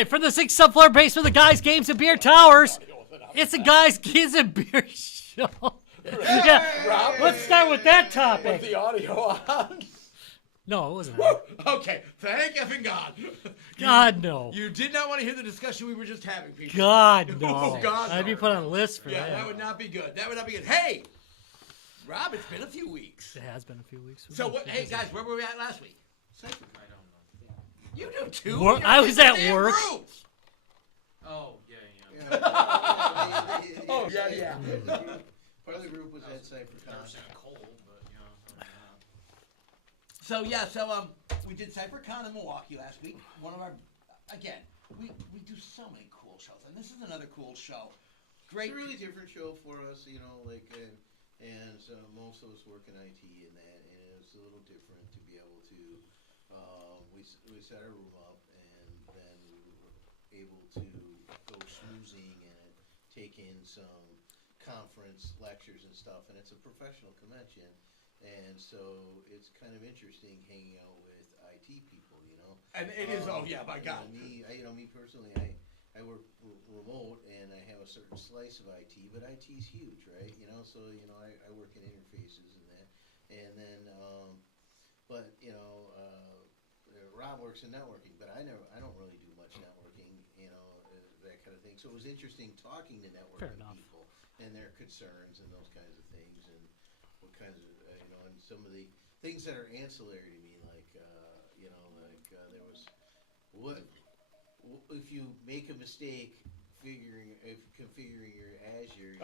Live from the 6th subfloor basement of the Guys, Games, and Beer Towers. It's the Guys, Games, and Beer show. Yeah, Rob, let's start with that topic. Was the audio on? No, it wasn't. On. Okay, thank effing God. God, no. You did not want to hear the discussion we were just having, people. God, no. Oh, God, I'd be no. put on a list for Yeah, that. that would not be good. That would not be good. Hey, Rob, it's been a few weeks. It has been a few weeks. So, what? Hey, guys, where were we at last week? I don't know. You do, too. Work- You're I was in the at damn work. groups. Oh, yeah. Oh, yeah. Part of the group was at CypherCon. Cold, but, you know. So we did CypherCon in Milwaukee last week. One of our, again, we do so many cool shows, and this is another cool show. Great. It's a really different show for us, you know, like, and so most of us work in IT and that, and it's a little different to be able to, we set our room up, and then we were able to go schmoozing and take in some conference lectures and stuff, and it's a professional convention, and so it's kind of interesting hanging out with IT people, you know. And it is, oh yeah, my God. Me personally, I work remote, and I have a certain slice of IT, but IT's huge, right? You know, so, you know, I work in interfaces and that, and then, but, you know, Rob works in networking, but I don't really do much networking, you know, that kind of thing. So it was interesting talking to networking people and their concerns and those kinds of things, and what kinds of, you know, and some of the things that are ancillary to me, like, you know, like there was, what if you make a mistake configuring your Azure?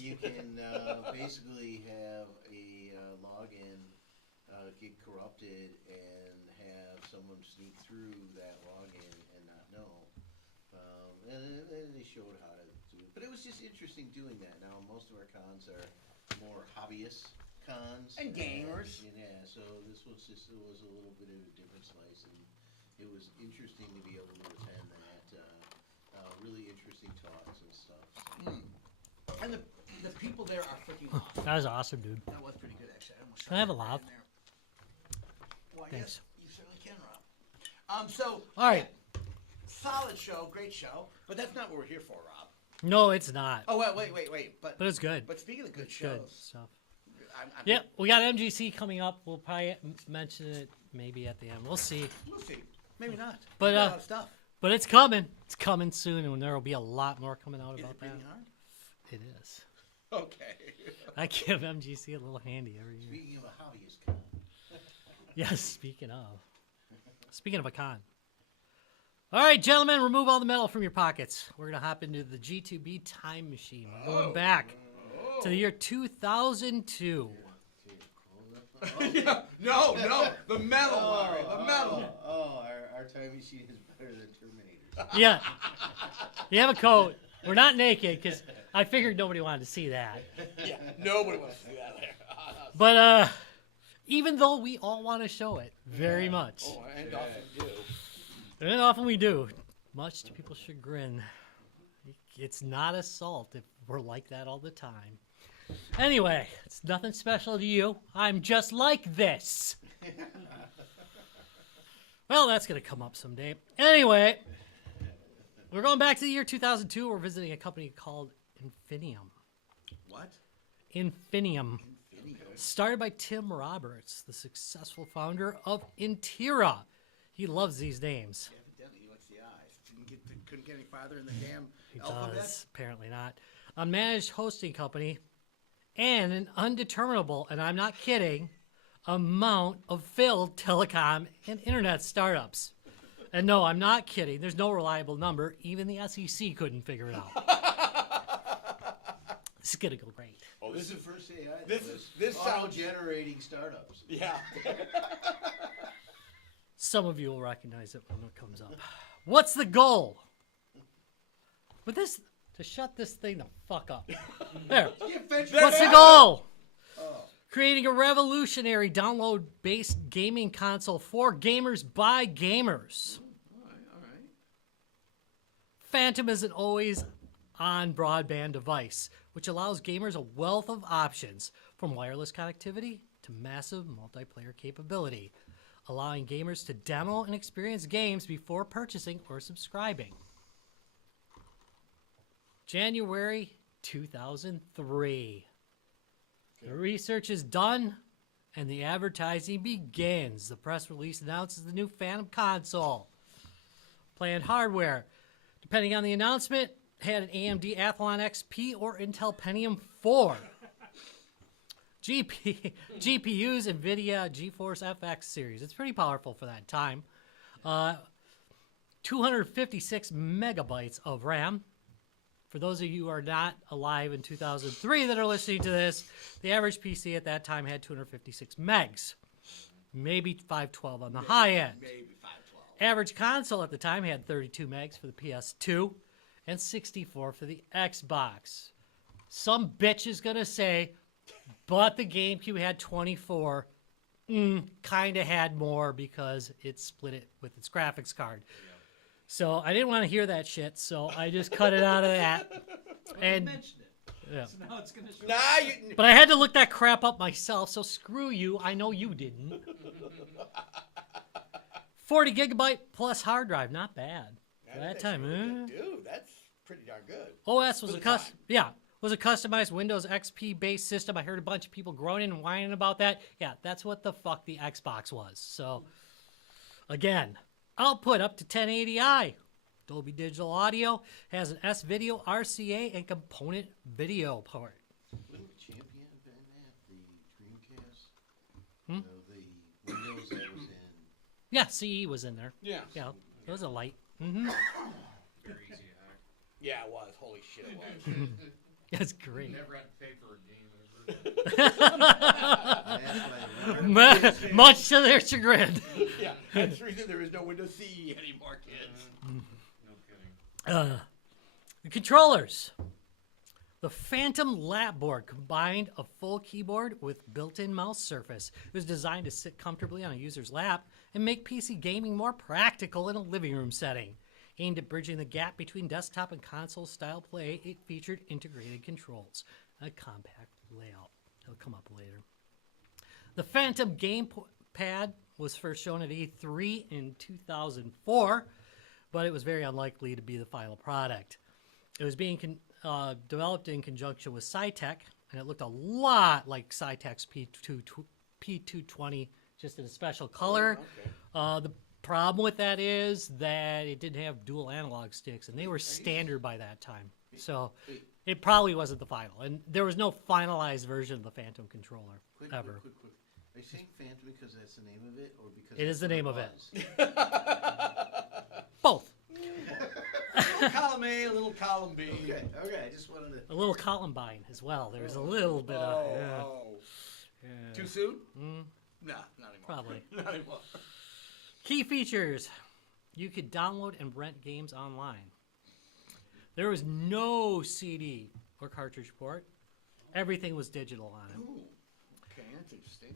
You can basically have a login get corrupted and have someone sneak through that login and not know. And they showed how to do it, but it was just interesting doing that. Now most of our cons are more hobbyist cons And gamers. Yeah, so this was just a little bit of a different slice, and it was interesting to be able to attend that. Really interesting talks and stuff. And the people there are freaking awesome. That was awesome, dude. That was pretty good, actually. I almost Can I have a shot that laugh? in there. Why, Thanks. yes, you certainly can, Rob. So, All right. yeah, solid show, great show, but that's not what we're here for, Rob. No, it's not. Oh, wait, but But it's good. But speaking of good It's shows, good stuff. I'm Yeah, we got MGC coming up. We'll probably mention it maybe at the end. We'll see. we'll see. Maybe not. But, We've got a lot of stuff. But it's coming. It's coming soon, and there will be a lot more coming out Is about it that. pretty hard? It is. Okay. I give MGC a little handy every year. Speaking of a hobbyist con. Yes, speaking of a con. All right, gentlemen, remove all the metal from your pockets. We're going to hop into the G2B time machine. We're going back to the year 2002. Yeah, no, the metal, Mario, the metal. Our time machine is better than Terminator's. Yeah. You have a coat. We're not naked because I figured nobody wanted to see that. Yeah, nobody wants to do that there. But even though we all want to show it very much, Oh, and often do. and often we do, much to people's chagrin, it's not assault if we're like that all the time. Anyway, it's nothing special to you. I'm just like this. Well, that's going to come up someday. Anyway, we're going back to the year 2002. We're visiting a company called Infinium. What? Infinium. Started by Tim Roberts, the successful founder of Intera. He loves these names. Evidently, he likes the eyes. Couldn't get any farther in the damn He alphabet. does, apparently not. A managed hosting company and an undeterminable, and I'm not kidding, amount of failed telecom and internet startups. And no, I'm not kidding. There's no reliable number. Even the SEC couldn't figure it out. This is going to go great. Oh, This is the first AI. This sounds. Auto-generating startups. Yeah. Some of you will recognize it when it comes up. What's the goal? With this, to shut this thing the fuck up. There. What's the goal? Creating a revolutionary download-based gaming console for gamers by gamers. All right. Phantom is an always-on broadband device, which allows gamers a wealth of options, from wireless connectivity to massive multiplayer capability. allowing gamers to demo and experience games before purchasing or subscribing. January 2003. The research is done and the advertising begins. The press release announces the new Phantom console. Planned hardware, depending on the announcement, had an AMD Athlon XP or Intel Pentium 4. GPUs, NVIDIA GeForce FX series. It's pretty powerful for that time. 256 megabytes of RAM. For those of you who are not alive in 2003 that are listening to this, the average PC at that time had 256 megs. Maybe 512 on the high end. Maybe 512. Average console at the time had 32 megs for the PS2 and 64 for the Xbox. Some bitch is going to say, but the GameCube had 24. Kind of had more because it split it with its graphics card. So I didn't want to hear that shit, so I just cut it out of that. And mentioned it. yeah. So now it's gonna show. But I had to look that crap up myself, so screw you. I know you didn't. 40 gigabyte plus hard drive, not bad. For that time, Dude, that's pretty darn good. OS was For a the time. was a customized Windows XP based system. I heard a bunch of people groaning and whining about that. Yeah, that's what the fuck the Xbox was. So again, output up to 1080i. Dolby Digital Audio has an S-Video, RCA, and component video port. Wouldn't the Champion have been that, the Dreamcast? The Windows that was in... Yeah, CE was in there. Yeah. Yeah, it was a light. Very easy to hack. Yeah, it was. Holy shit, it was. That's great. Never had to pay for a game ever. Much to their chagrin. Yeah, that's the reason there is no Windows CE anymore, kids. No kidding. The controllers. The Phantom Lapboard combined a full keyboard with built-in mouse surface. It was designed to sit comfortably on a user's lap and make PC gaming more practical in a living room setting. Aimed at bridging the gap between desktop and console-style play, it featured integrated controls, a compact layout. It'll come up later. The Phantom Gamepad was first shown at E3 in 2004, but it was very unlikely to be the final product. It was being developed in conjunction with Cytec, and it looked a lot like Cytec's P220, just in a special color. The problem with that is that it didn't have dual analog sticks, and they were standard by that time. So it probably wasn't the final. And there was no finalized version of the Phantom controller ever. Quick. Are you saying Phantom because that's the name of it, or because It is the name of it. it? Both. A little column A, a little column B. Okay, I just wanted to... A little Columbine as well. There's a little bit of... Yeah. Too soon? Mm, Nah, not anymore. probably. Not anymore. Key features. You could download and rent games online. There was no CD or cartridge port. Everything was digital on it. Ooh, okay, that's interesting.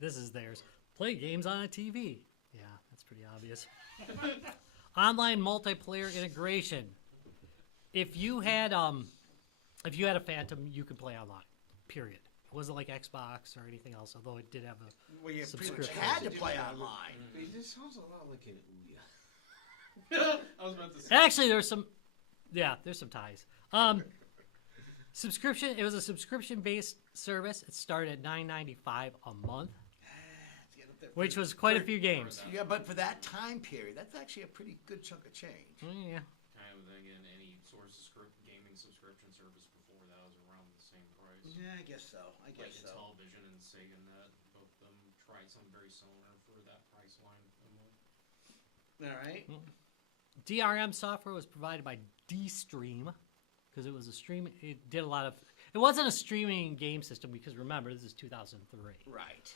This is theirs. Play games on a TV. Yeah, that's pretty obvious. Online multiplayer integration. If you had a Phantom, you could play online. Period. It wasn't like Xbox or anything else, although it did have a Well, you pretty much subscription. had to play online. This sounds a lot like an Ouya. I was about to say. Actually, there's some ties. Subscription. It was a subscription-based service. It started at $9.95 a month, which was quite a few games. Yeah, but for that time period, that's actually a pretty good chunk of change. Yeah. Kind of again, any source of gaming subscription service before that was around the same price. Yeah, I guess so. I Like guess so. Television and Sega Net, both of them tried something very similar for that price line a month. All right. DRM software was provided by DStream because it was a stream. It did a lot of. It wasn't a streaming game system because remember this is 2003. Right.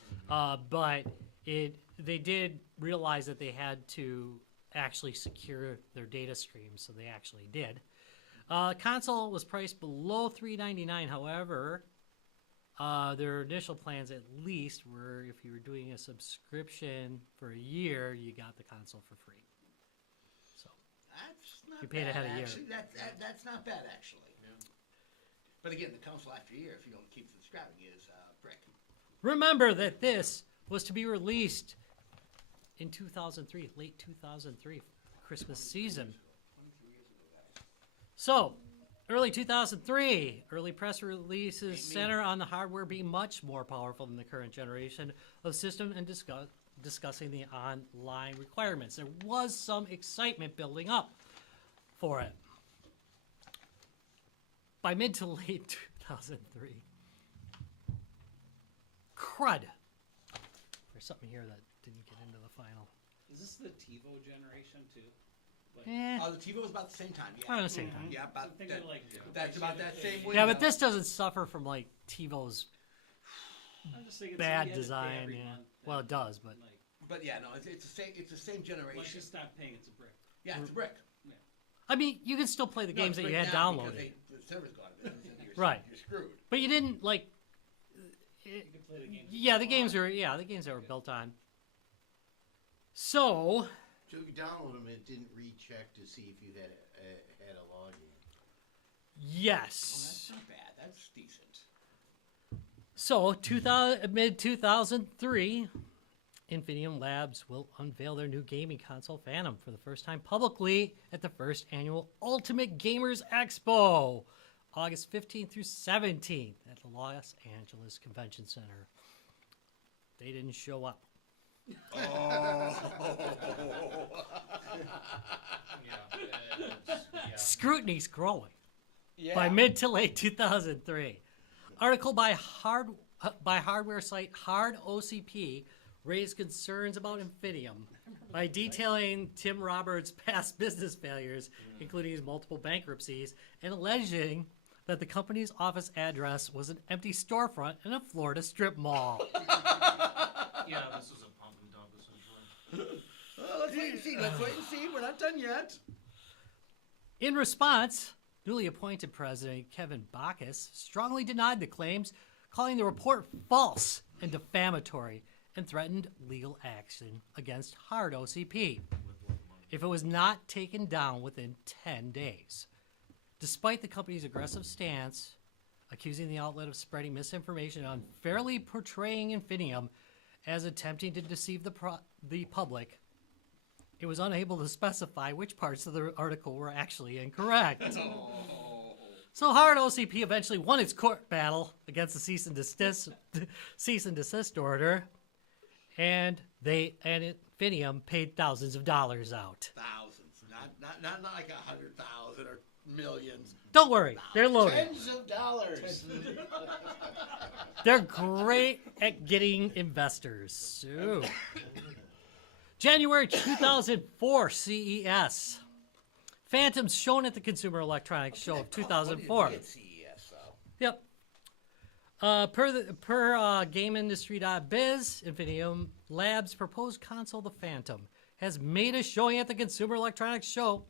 But they did realize that they had to actually secure their data streams, so they actually did. Console was priced below $399. However, their initial plans at least were if you were doing a subscription for a year, you got the console for free. So That's not You paid bad, ahead a year. actually. That's not bad, actually. Yeah. But again, the console after a year, if you don't keep subscribing, is brick. remember that this was to be released in 2003, late 2003, Christmas season. So, early 2003, early press releases center on the hardware being much more powerful than the current generation of system and discussing the online requirements. There was some excitement building up for it. By mid to late 2003, crud. There's something here that didn't get into the final. Is this the TiVo generation too? Like, Oh, the TiVo was about the same time. Yeah. Around the same time. Yeah, about I'm thinking that, like that's about that same window. Yeah, but this doesn't suffer from like TiVo's I'm just thinking bad so you had to pay design. every Yeah. month, Well, and, it does, but like, But yeah, no, it's the same. It's the same once generation. you stop paying, it's a brick. Yeah, it's a brick. I mean, you can still play the games No, that it's you a had brick now downloaded. because the server's gone. You're, Right. You're screwed. But you didn't like. You can play the games. Yeah, the games were the games that were built on. So So if you download them, it didn't recheck to see if you had a login. Well, yes. that's not bad. That's decent. So mid 2003, Infinium Labs will unveil their new gaming console Phantom for the first time publicly at the first annual Ultimate Gamers Expo, August 15th through 17th at the Los Angeles Convention Center. They didn't show up. Scrutiny's growing. Yeah. By mid to late 2003. Article by hardware site Hard OCP raised concerns about Infinium by detailing Tim Roberts' past business failures, including his multiple bankruptcies, and alleging that the company's office address was an empty storefront in a Florida strip mall. Yeah, this was a pump and dump essentially. Let's wait and see. Let's wait and see. We're not done yet. In response, newly appointed president Kevin Bacchus strongly denied the claims, calling the report false and defamatory, and threatened legal action against Hard OCP if it was not taken down within 10 days. Despite the company's aggressive stance, accusing the outlet of spreading misinformation and unfairly portraying Infinium as attempting to deceive the public, it was unable to specify which parts of the article were actually incorrect. So Hard OCP eventually won its court battle against the cease and desist order, and Infinium paid thousands of dollars out. Thousands, not like 100,000 or millions. Don't worry, they're loaded. Tens of dollars. They're great at getting investors. So, January 2004 CES. Phantoms shown at the Consumer Electronics Show of 2004. At CES, though. Yep. Per GameIndustry.biz, Infinium Labs' proposed console, the Phantom, has made a showing at the Consumer Electronics Show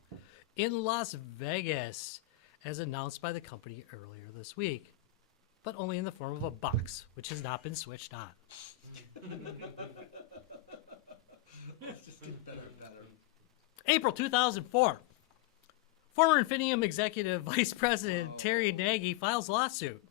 in Las Vegas, as announced by the company earlier this week, but only in the form of a box, which has not been switched on. It's just getting better and better. April 2004. Former Infinium executive vice president Terry Nagy files lawsuit.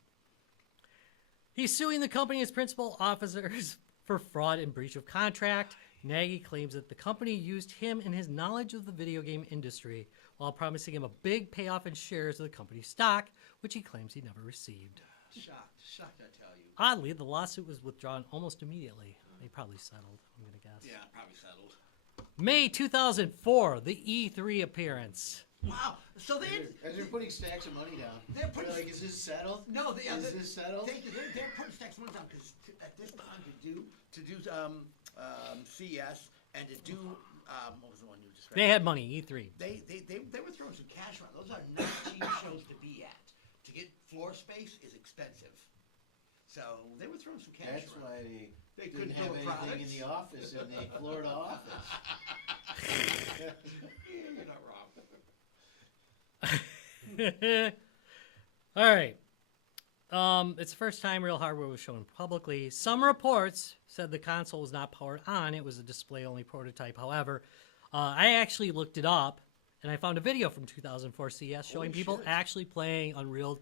He's suing the company as principal officers for fraud and breach of contract. Nagy claims that the company used him and his knowledge of the video game industry while promising him a big payoff in shares of the company's stock, which he claims he never received. Shocked, I tell you. Oddly, the lawsuit was withdrawn almost immediately. They probably settled, I'm going to guess. Yeah, probably settled. May 2004, the E3 appearance. Wow. So As they're putting stacks of money down. They're putting- like, is this settled? no, Is this settled? They're putting stacks of money down because at this time to do CES and to do what was the one you described? They had money, E3. They were throwing some cash around. Those are not cheap shows to be at. To get floor space is expensive. So they were throwing some cash That's around. why They didn't couldn't have build anything products. in the office in the Florida office. Yeah, you're not wrong. All right. It's the first time real hardware was shown publicly. Some reports said the console was not powered on. It was a display-only prototype. However, I actually looked it up, and I found a video from 2004 CES showing people actually playing Unreal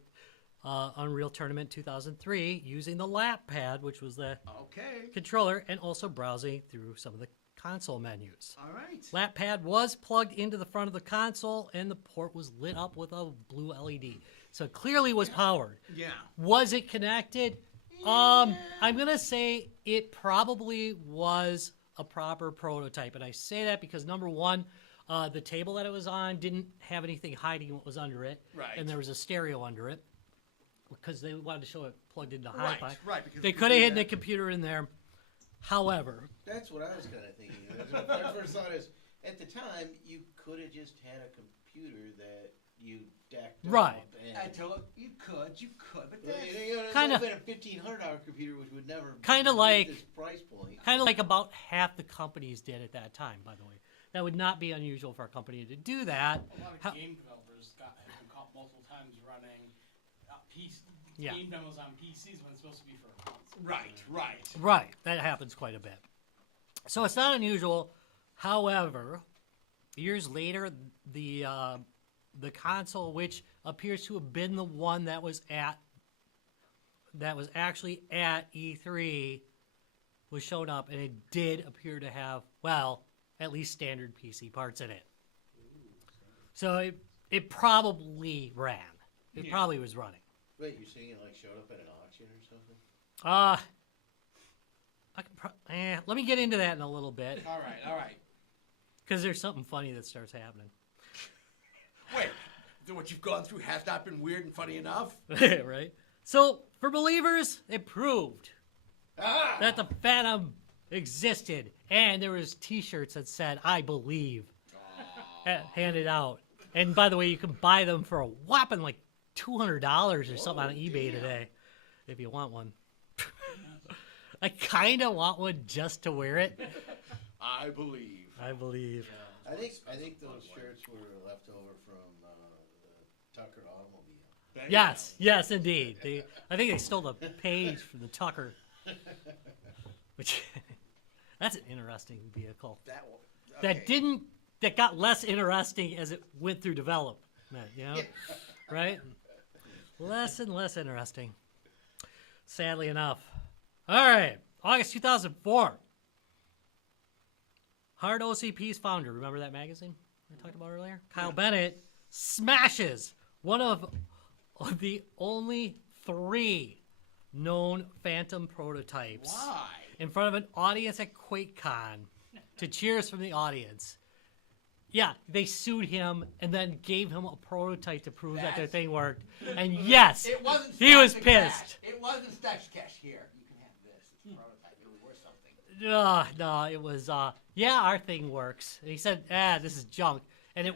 Tournament 2003 using the lap pad, which was the Okay. controller, and also browsing through some of the console menus. All right. Lap pad was plugged into the front of the console, and the port was lit up with a blue LED. So it clearly was powered. Yeah. Was it connected? I'm gonna say it probably was a proper prototype, and I say that because number one, the table that it was on didn't have anything hiding what was under it, Right. and there was a stereo under it because they wanted to show it plugged into hi-fi. Right. Because They could have hidden the computer in there. However, That's what I was kind of thinking. When I first thought is, at the time, you could have just had a computer that you decked Right. up. And, Until you could, but well, that's, you know, Kinda- it would have been a $1,500 computer, which would never Kinda meet like- this price point. kind of like about half the companies did at that time, by the way. That would not be unusual for a company to do that. A lot of How- game developers have been caught multiple times running Yeah. game demos on PCs when it's supposed to be for a console. right. Right, that happens quite a bit. So it's not unusual. However, years later, the console, which appears to have been the one that was actually at E3, was shown up, and it did appear to have, well, at least standard PC parts in it. So it probably ran. It probably was running. Wait, you're saying it like showed up at an auction or something? Let me get into that in a little bit, All right. because there's something funny that starts happening. Wait, what you've gone through has not been weird and funny enough? Right? So, for believers, it proved that the Phantom existed, and there was T-shirts that said, I believe, handed out. And by the way, you can buy them for a whopping like $200 or something on eBay today, if you want one. I kind of want one just to wear it. I believe. I believe. I think those shirts were left over from the Tucker automobile. Yes, indeed. I think they stole the page from the Tucker. Which, that's an interesting vehicle. That got less interesting as it went through development, you know? Right? Less and less interesting. Sadly enough. All right, August 2004. Hard OCP's founder, remember that magazine I talked about earlier? Kyle Bennett smashes one of the only 3 known Phantom prototypes Why? in front of an audience at QuakeCon to cheers from the audience. Yeah, they sued him and then gave him a prototype to prove that their thing worked. And yes, It wasn't he was stacks of cash. pissed. It wasn't stacks of cash. Here, you can have this. It's a prototype. It'll be worth something. No, it was, our thing works. And he said, this is junk. And it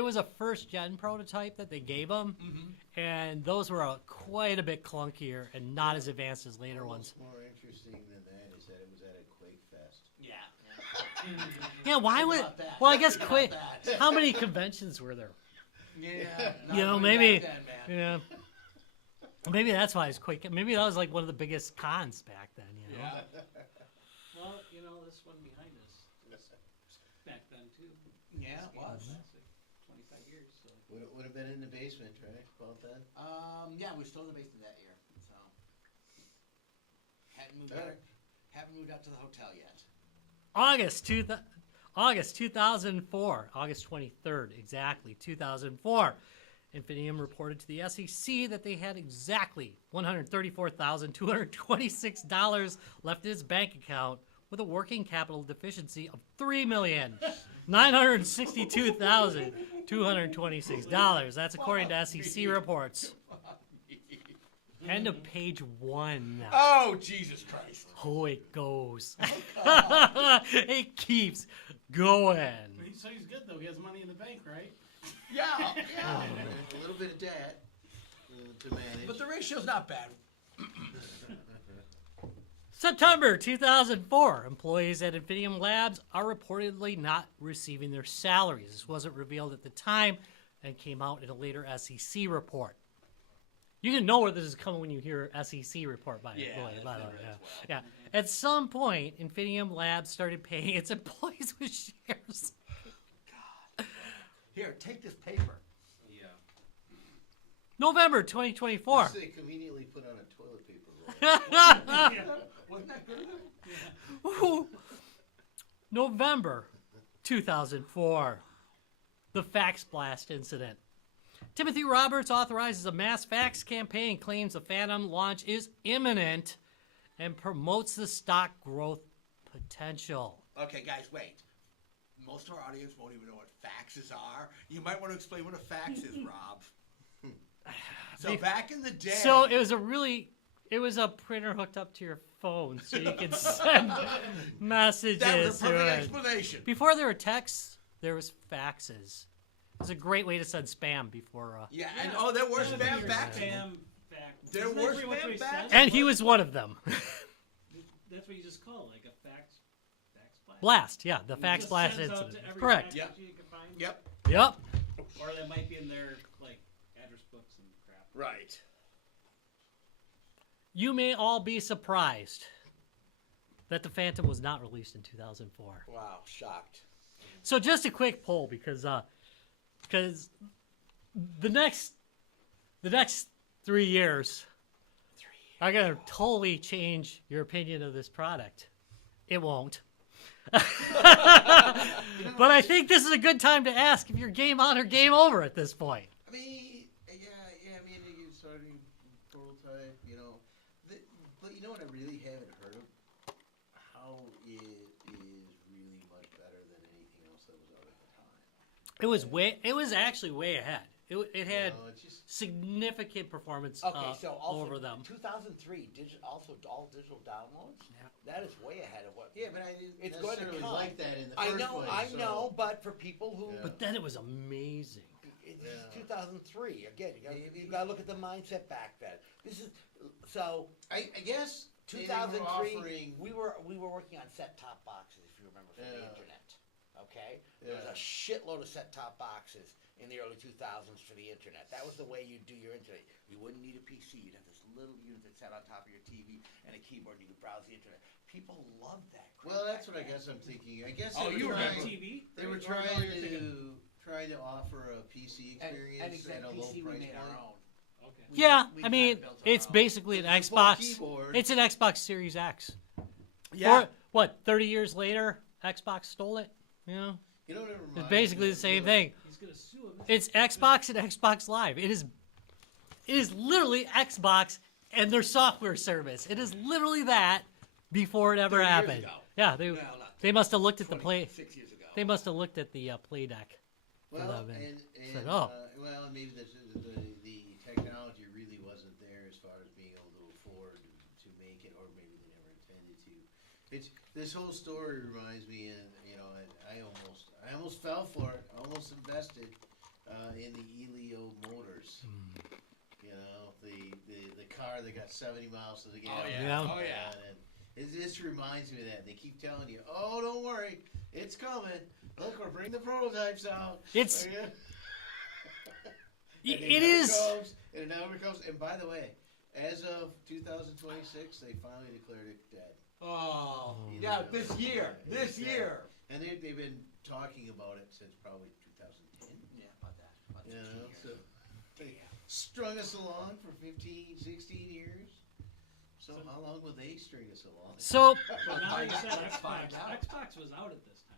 was a first-gen prototype that they gave him, and those were quite a bit clunkier and not as advanced as later ones. What's more interesting than that is that it was at a Quake Fest. Yeah. Yeah, why would? about that? Well, I guess Think Quake. about that. How many conventions were there? Yeah. You know, not maybe. back then, man. Yeah. Maybe that's why it's Quake. Maybe that was like one of the biggest cons back then. You know. Yeah. Well, this one behind us was back then too. Yeah, it This game was. classic. 25 years. So. Would have been in the basement, right? About then? Yeah, we're still in the basement that year. So hadn't moved Alright. out. Haven't moved out to the hotel yet. August 2004, August 23rd, exactly 2004. Infinium reported to the SEC that they had exactly $134,226 left in its bank account with a working capital deficiency of $3,962,226. That's according to SEC reports. End of page 1 now. Oh, Jesus Christ. Oh, it goes. It keeps going. So he's good though. He has money in the bank, right? Yeah. A little bit of debt to manage. But the ratio's not bad. September 2004. Employees at Infinium Labs are reportedly not receiving their salaries. This wasn't revealed at the time and came out in a later SEC report. You can know where this is coming when you hear SEC report, by the way. Yeah. At some point, Infinium Labs started paying its employees with shares. Here, take this paper. Yeah. November 2024. They conveniently put on a toilet paper roll. Wasn't that good of them? Ooh. November 2004. The Fax Blast incident. Timothy Roberts authorizes a mass fax campaign, claims the Phantom launch is imminent, and promotes the stock growth potential. Okay, guys, wait. Most of our audience won't even know what faxes are. You might want to explain what a fax is, Rob. So back in the day. So it was a printer hooked up to your phone so you could send messages. That was a perfect to it. explanation. Before there were texts, there was faxes. It was a great way to send spam before. Yeah, and there were spam faxes. Spam fax. There Isn't that were pretty much what spam he fax? says? And he was one of them. That's what you just call like a fax blast. Blast, yeah, the It fax just blast sends out incident. to every Correct. fax Yep. machine you can find. Yep. Yep. Or that might be in their like address books and crap. Right. You may all be surprised that the Phantom was not released in 2004. Wow, shocked. So just a quick poll because the next 3 years are gonna totally change your opinion of this product. It won't. But I think this is a good time to ask if you're game on or game over at this point. I mean, yeah. I mean, you starting prototype, you know. But you know what? I really haven't heard of how it is really much better than anything else that was out at the time. It was actually way ahead. It had You know, it's just significant performance Okay, so also over them. 2003, also all digital downloads. Yeah. That is way ahead of what. yeah, but I didn't It's going to necessarily come. like that in the I first know, place. I so- know, but for people who, Yeah. But then it was amazing. it's Yeah. 2003. Again, Maybe. you got to look at the mindset back then. This is so. I guess they were 2003, offering. we were working on set-top boxes, if you remember, from the Yeah. internet. Okay, there was Yeah. a shitload of set-top boxes in the early 2000s for the internet. That was the way you'd do your internet. You wouldn't need a PC. You'd have this little unit that sat on top of your TV and a keyboard. You could browse the internet. People loved that. crap Well, that's back what I then. guess I'm thinking. I guess Oh, they you were were trying. right. TV. They were right? Or trying you're thinking- to offer a PC And experience exact at a low PC we price made our point. own. Okay. Yeah, we I mean, built our it's own. basically an It's a full Xbox. keyboard. It's an Xbox Series X. Yeah. Or, what, 30 years later, Xbox stole it? You know? You know what it reminds It's basically me the of? same You know, thing. He's gonna sue him. It's Xbox and Xbox Live. It is literally Xbox and their software service. It is literally that before it ever 30 years happened. ago. Yeah, No, not they must have looked at the play. 6 years ago. They must have looked at the play deck. Well, them and, and said, and "Oh." well, maybe the technology really wasn't there as far as being able to afford to make it, or maybe they never intended to. It's this whole story reminds me, and you know, and I almost fell for it. I almost invested in the Elio motors. You know, the car that got 70 miles to the gallon. yeah. Oh, yeah. And this reminds me of that. They keep telling you, "Oh, don't worry, it's coming. Look, we're bringing the prototypes out." It's- Yeah. It And it never is. comes, and it never comes. And by the way, as of 2026, they finally declared it dead. Oh, Oh. yeah, this year. Yeah, This yeah. year. And they've been talking about it since probably 2010. Yeah, about that. About You 15 know, years. so they strung us along for 15, 16 years. So how long will they string us along? So, But now you said Let's find Xbox. out. Xbox was out at this time.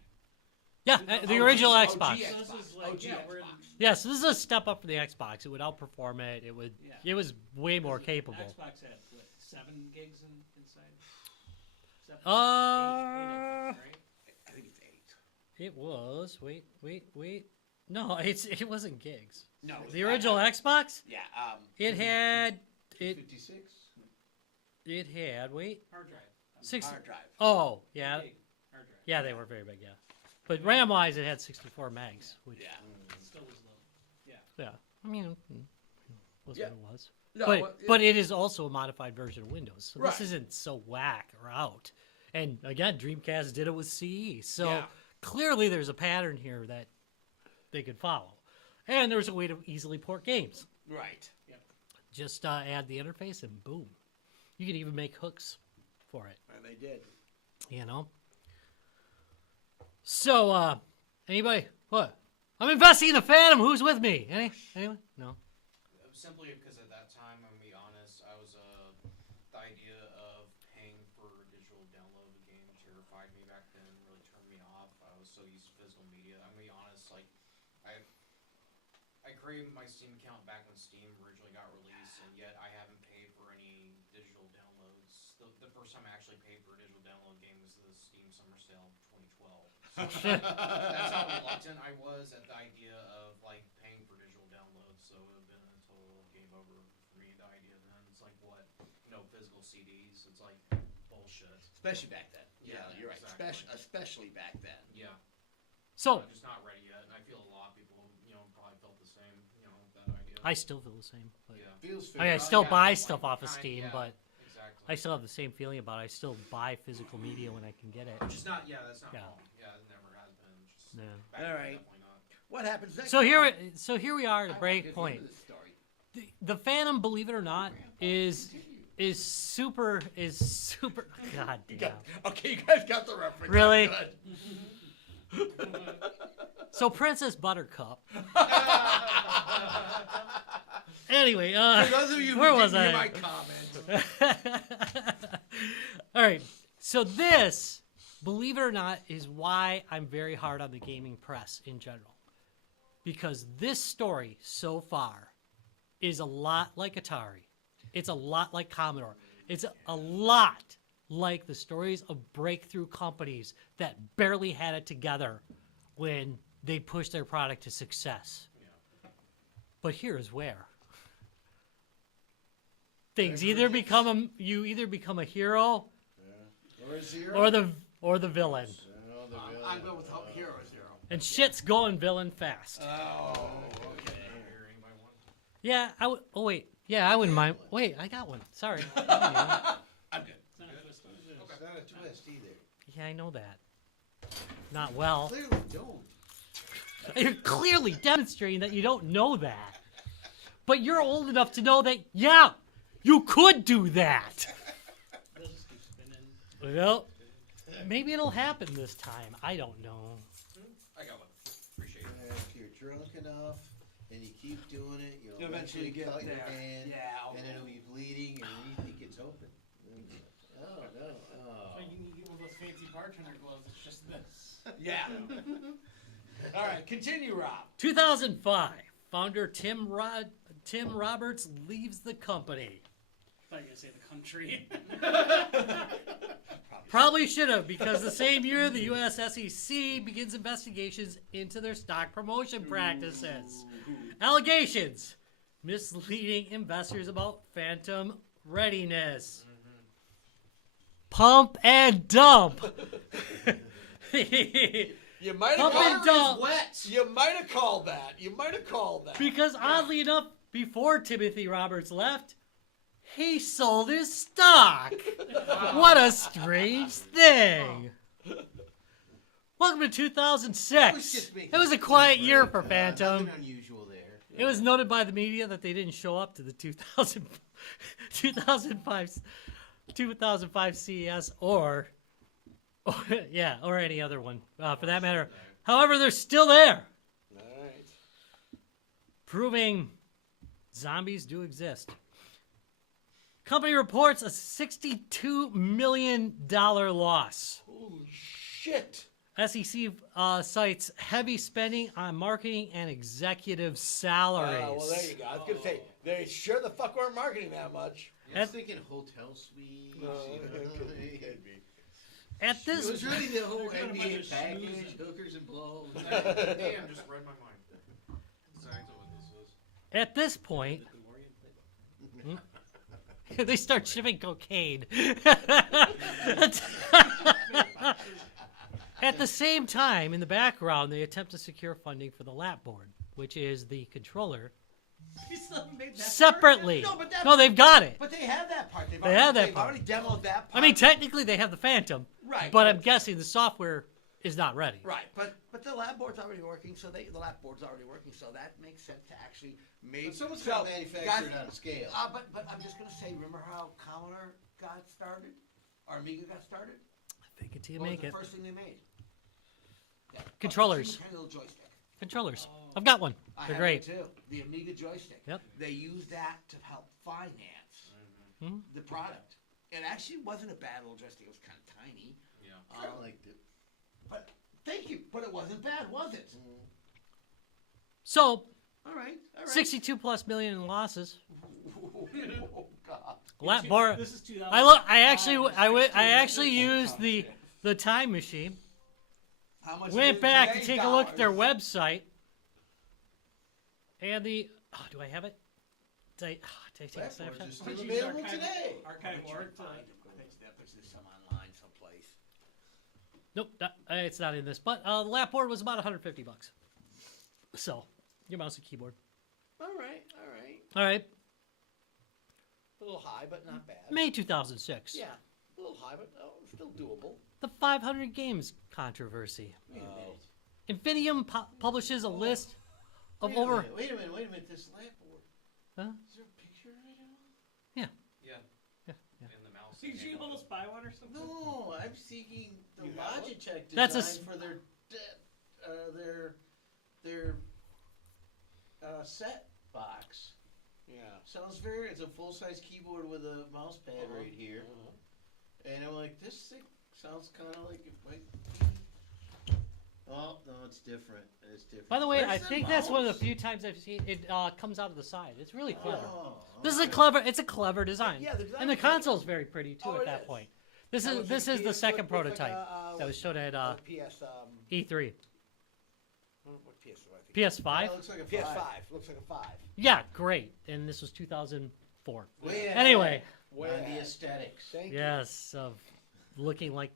yeah, the original OG Xbox. So this is like, OG yeah, we're in- Xbox. Yeah, so this is a step up for the Xbox. It would outperform it. Yeah. It was way more capable. Xbox had what, 7 gigs inside. 7, Uh, 8, I think, right? I think it's 8. It was. Wait. No, it wasn't gigs. No. The original Xbox. Yeah. It had 56? It had Hard drive. six. Hard drive. Oh yeah, Big hard drive. yeah, they were very big. Yeah, but RAM wise, it had 64 megs, which Yeah. It still was low. yeah, I mean, was Yeah. what it was. No, But it is also a modified version of Windows, so Right. this isn't so whack or out. And again, Dreamcast did it with CE, so Yeah. clearly there's a pattern here that they could follow, and there's a way to easily port games. Right. Just add the interface and boom, you can even make hooks for it. And they did. You know. So, anybody? What? I'm investing in the Phantom. Who's with me? Anyone? No. Simply because at that time, I'm gonna be honest, I was the idea of paying for digital download of the game terrified me back then, really turned me created my Steam account back when Steam originally got released, and yet I haven't paid for any digital downloads. The first time I actually paid for a digital download game was the Steam Summer Sale 2012. So that's how reluctant I was at the idea of like paying for digital downloads. So it would have been a total game over for me. The idea then it's like what physical CDs. It's like bullshit. Especially back then. Yeah, You're right. exactly. Especially back then. Yeah. So I'm just not ready yet, and I feel a lot of people, probably felt the same, with that idea. I still feel the same. But yeah, Feels I mean, I fair. still Yeah, buy like, stuff off of kinda, Steam, yeah, but exactly. I still have the same feeling about it. I still buy physical media when I can get it. Which is not, that's not Yeah. wrong. Yeah, it never has been. Just Yeah. back then, All right. definitely not. What happens next? So here we are at a break point. The Phantom, believe it or not, is super. God damn. Okay, you guys got the reference. Really? Good. So Princess Buttercup. Anyway, For those of you who where didn't was hear I? my comments, All right. So this, believe it or not, is why I'm very hard on the gaming press in general. Because this story so far is a lot like Atari. It's a lot like Commodore. It's a lot like the stories of breakthrough companies that barely had it together when they pushed their product to success. But here's where. Things either become you either become a hero Or zero. or the villain. No, the villain. I'm going with Hero Zero. And shit's going villain fast. Oh, okay. Hear anybody want? Yeah, I would. Oh wait, yeah, I wouldn't mind. Wait, I got one. Sorry. I'm good. It's not a twist. It's not a twist either. Yeah, I know that. Not well. Clearly don't. You're clearly demonstrating that you don't know that. But you're old enough to know that. Yeah, you could do that. They'll just keep spinning. Well, maybe it'll happen this time. I don't know. I got one. Appreciate it. And if you're drunk enough and you keep doing it, you'll You'll eventually get cut your there. hand, Yeah. and it'll be bleeding, and you think it's open. Oh no! Oh. Well, you need one of those fancy bartender gloves. It's just this. Yeah. All right, continue, Rob. 2005. Founder Tim Roberts leaves the company. I thought you were gonna say the country. Probably should have, because the same year the U.S. SEC begins investigations into their stock promotion practices. Allegations: misleading investors about Phantom readiness. Pump and dump. You might Pump and dump. You might have called that. Because oddly enough, before Timothy Roberts left, he sold his stock. What a strange thing. Welcome to 2006. It was a quiet year for Phantom. Nothing unusual there. It was noted by the media that they didn't show up to the 2005 CES or any other one for that matter. However, they're still there, All right. proving zombies do exist. Company reports a $62 million loss. Holy shit. SEC cites heavy spending on marketing and executive salaries. Oh, well, there you go. I was going to say, they sure the fuck weren't marketing that much. I was thinking hotel suites. At It this was really the whole They're gonna buy NBA their package, shoes and- hookers and blows. Damn, just read my mind. Exactly what this is. at this point, they start shipping cocaine. At the same time, in the background, they attempt to secure funding for the lap board, which is the controller, You still haven't made that separately. No, but that- No, they've got it. But they have that part. They've have that they've part. already demoed that part. I mean, technically, they have the Phantom, right. but I'm guessing the software is not ready. Right, but the lab board's already working, so the lab board's already working, so that makes sense to actually make. But someone's so, got to manufacture it on a scale. But I'm just gonna say, remember how Commodore got started, or Amiga got started? Fake it till you What make was it. the first thing they made? Yeah, Controllers. Tiny little joystick. Controllers. I've got one. I They're have great. one too. The Amiga joystick. Yep. They used that to help finance Mhm. the product. It actually wasn't a bad little joystick. It was kind of tiny. Yeah. I liked it. But thank you. But it wasn't bad, was it? So, All right. 62 plus million in losses. Oh God. A lot more. This is 2000. I actually used the time machine. How much? Went is it back to today's take a look at their dollars? website. And the do I have it? Did I take a Lapboards snapshot? is still Use available archive- today. Archive I art. bet there's some online someplace. Nope, it's not in this. But the lap board was about $150. So your mouse and keyboard. All right, all right. All right, A little high, but not bad. May 2006. Yeah, a little high, but still doable. The 500 games controversy. Wait a minute. Infinium publishes a list of Wait a over. minute, Wait a minute. This lapboard. Huh? Is there a picture of it? Yeah. Yeah. And the mouse. Did you almost buy one or something? No, I'm seeking the You have one? Logitech design That's a for their set box. Yeah. Sounds very. It's a full size keyboard with a mouse pad Uh-huh. right here, and I'm like, this thing sounds kind of like it might. Oh no, it's different. It's different. By the way, Where's I the think that's one of the mouse? few times I've seen it comes out of the side. It's really clever. Oh, This is a okay. clever. It's a clever design. Yeah, the design and the is clever. console's very pretty too. Oh, at it that is. point, this That is was this like is the PS second looks like prototype a, that was shown at PS E3. what PS do I think? PS5. Yeah, it looks like a PS5 5. looks like a 5. Yeah, great. And this was 2004. Way ahead Anyway, Way on ahead. the aesthetics. Thank you. yes, of looking like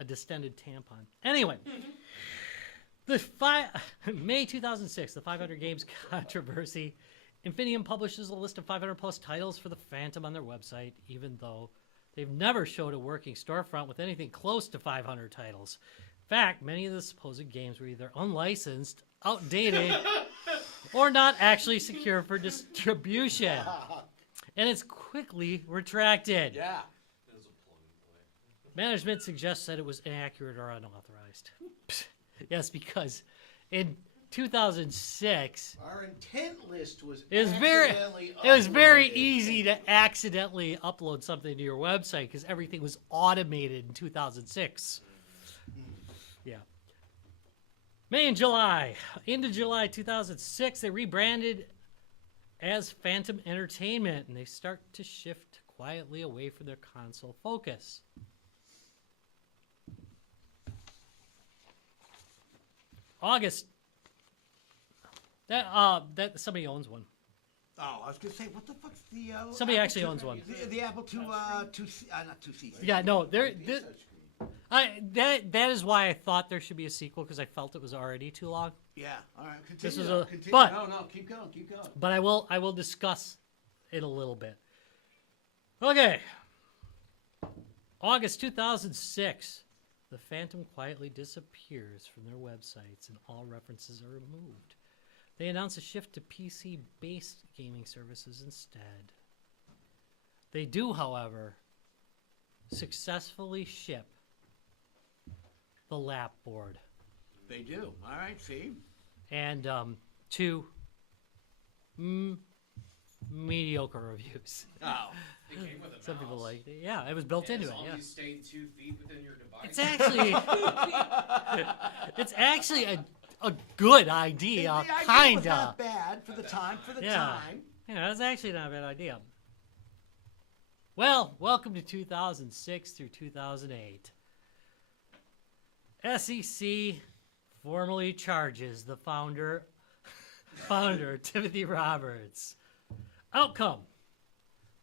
a distended tampon. Anyway, May 2006, the 500 games controversy. Infinium publishes a list of 500 plus titles for the Phantom on their website, even though they've never showed a working storefront with anything close to 500 titles. In fact, many of the supposed games were either unlicensed, outdated, or not actually secure for distribution. And it's quickly retracted. Yeah. It was a plug and play. Management suggests that it was inaccurate or unauthorized. Yes, because in 2006, Our intent list was it was very easy to accidentally upload something to your website because everything was automated in 2006. Yeah. May and July. Into July 2006, they rebranded as Phantom Entertainment, and they start to shift quietly away from their console focus. August. That somebody owns one. Oh, I was gonna say, what the fuck's the? Somebody Apple actually II owns one. The Apple II, not 2C. Yeah, no, there. Touchscreen. That is why I thought there should be a sequel because I felt it was already too long. Yeah. All right. Continue. This was though, a- continue. but- No, keep going. Keep going. But I will discuss it a little bit. Okay. August 2006. The Phantom quietly disappears from their websites and all references are removed. They announce a shift to PC-based gaming services instead. They do, however, successfully ship the lap board They do. All right. See. and two mediocre reviews. Oh. It came with a Some people mouse. liked it. Yeah, it was built And into as it. long Yeah. as you stay 2 feet within your device. It's actually a good idea, The idea was kinda. not bad for the time. For the Yeah. time. Yeah, that's actually not a bad idea. Well, welcome to 2006 through 2008. SEC formally charges the founder Timothy Roberts. Outcome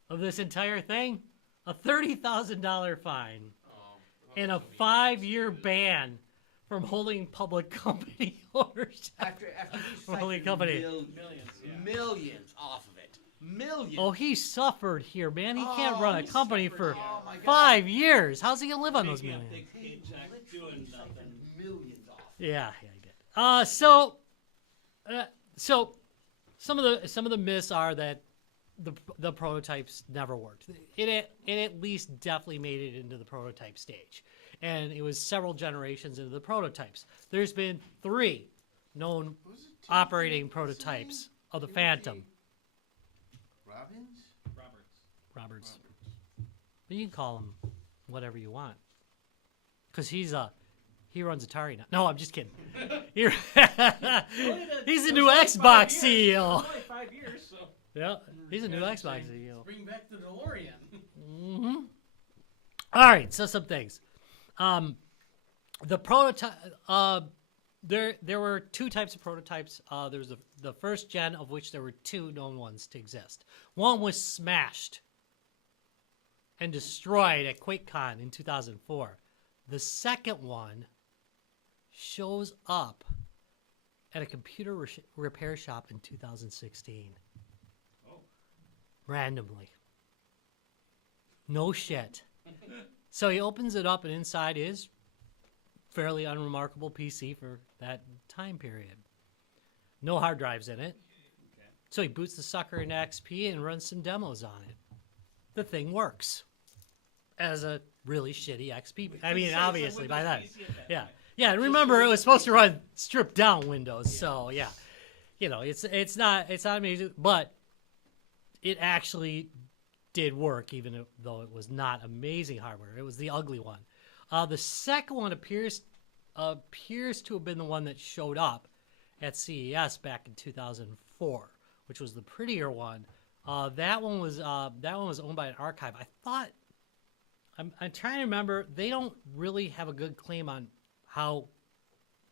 of this entire thing: a $30,000 fine Oh, and a so 5-year ban from holding public company ownership. After we Holy siphoned company. Millions, yeah. millions off of it. Millions. Oh, he suffered here, man. He can't run a he company suffered, for yeah. Oh my God. 5 years. How's he gonna live on Big those millions? big Jack doing nothing. Millions off. Yeah, he did. So some of the myths are that the prototypes never worked. It at least definitely made it into the prototype stage, and it was several generations into the prototypes. There's been 3 known Who's it? operating prototypes of the Phantom. Robbins? Roberts. But you can call him whatever you want, because he's a He runs Atari now. No, I'm just kidding. He- Only He's the it new was only Xbox 5 years. CEO. It was only 5 years, so. Yeah, he's a new Yeah, Xbox saying, CEO. Bring back the DeLorean. Mm-hmm. All right, so some things. The prototype. There were two types of prototypes. There was the first gen, of which there were two known ones to exist. One was smashed and destroyed at QuakeCon in 2004. The second one shows up at a computer repair shop in 2016. Oh. Randomly. No shit. So he opens it up, and inside is fairly unremarkable PC for that time period. No hard drives in it. Okay. So he boots the sucker into XP and runs some demos on it. The thing works as a really shitty XP. I mean, obviously by that. Yeah. Yeah, and remember it was supposed to run stripped down Windows. So, yeah. You know, it's not amazing, but it actually did work, even though it was not amazing hardware. It was the ugly one. The second one appears to have been the one that showed up at CES back in 2004, which was the prettier one. That one was owned by an archive. I'm trying to remember. They don't really have a good claim on how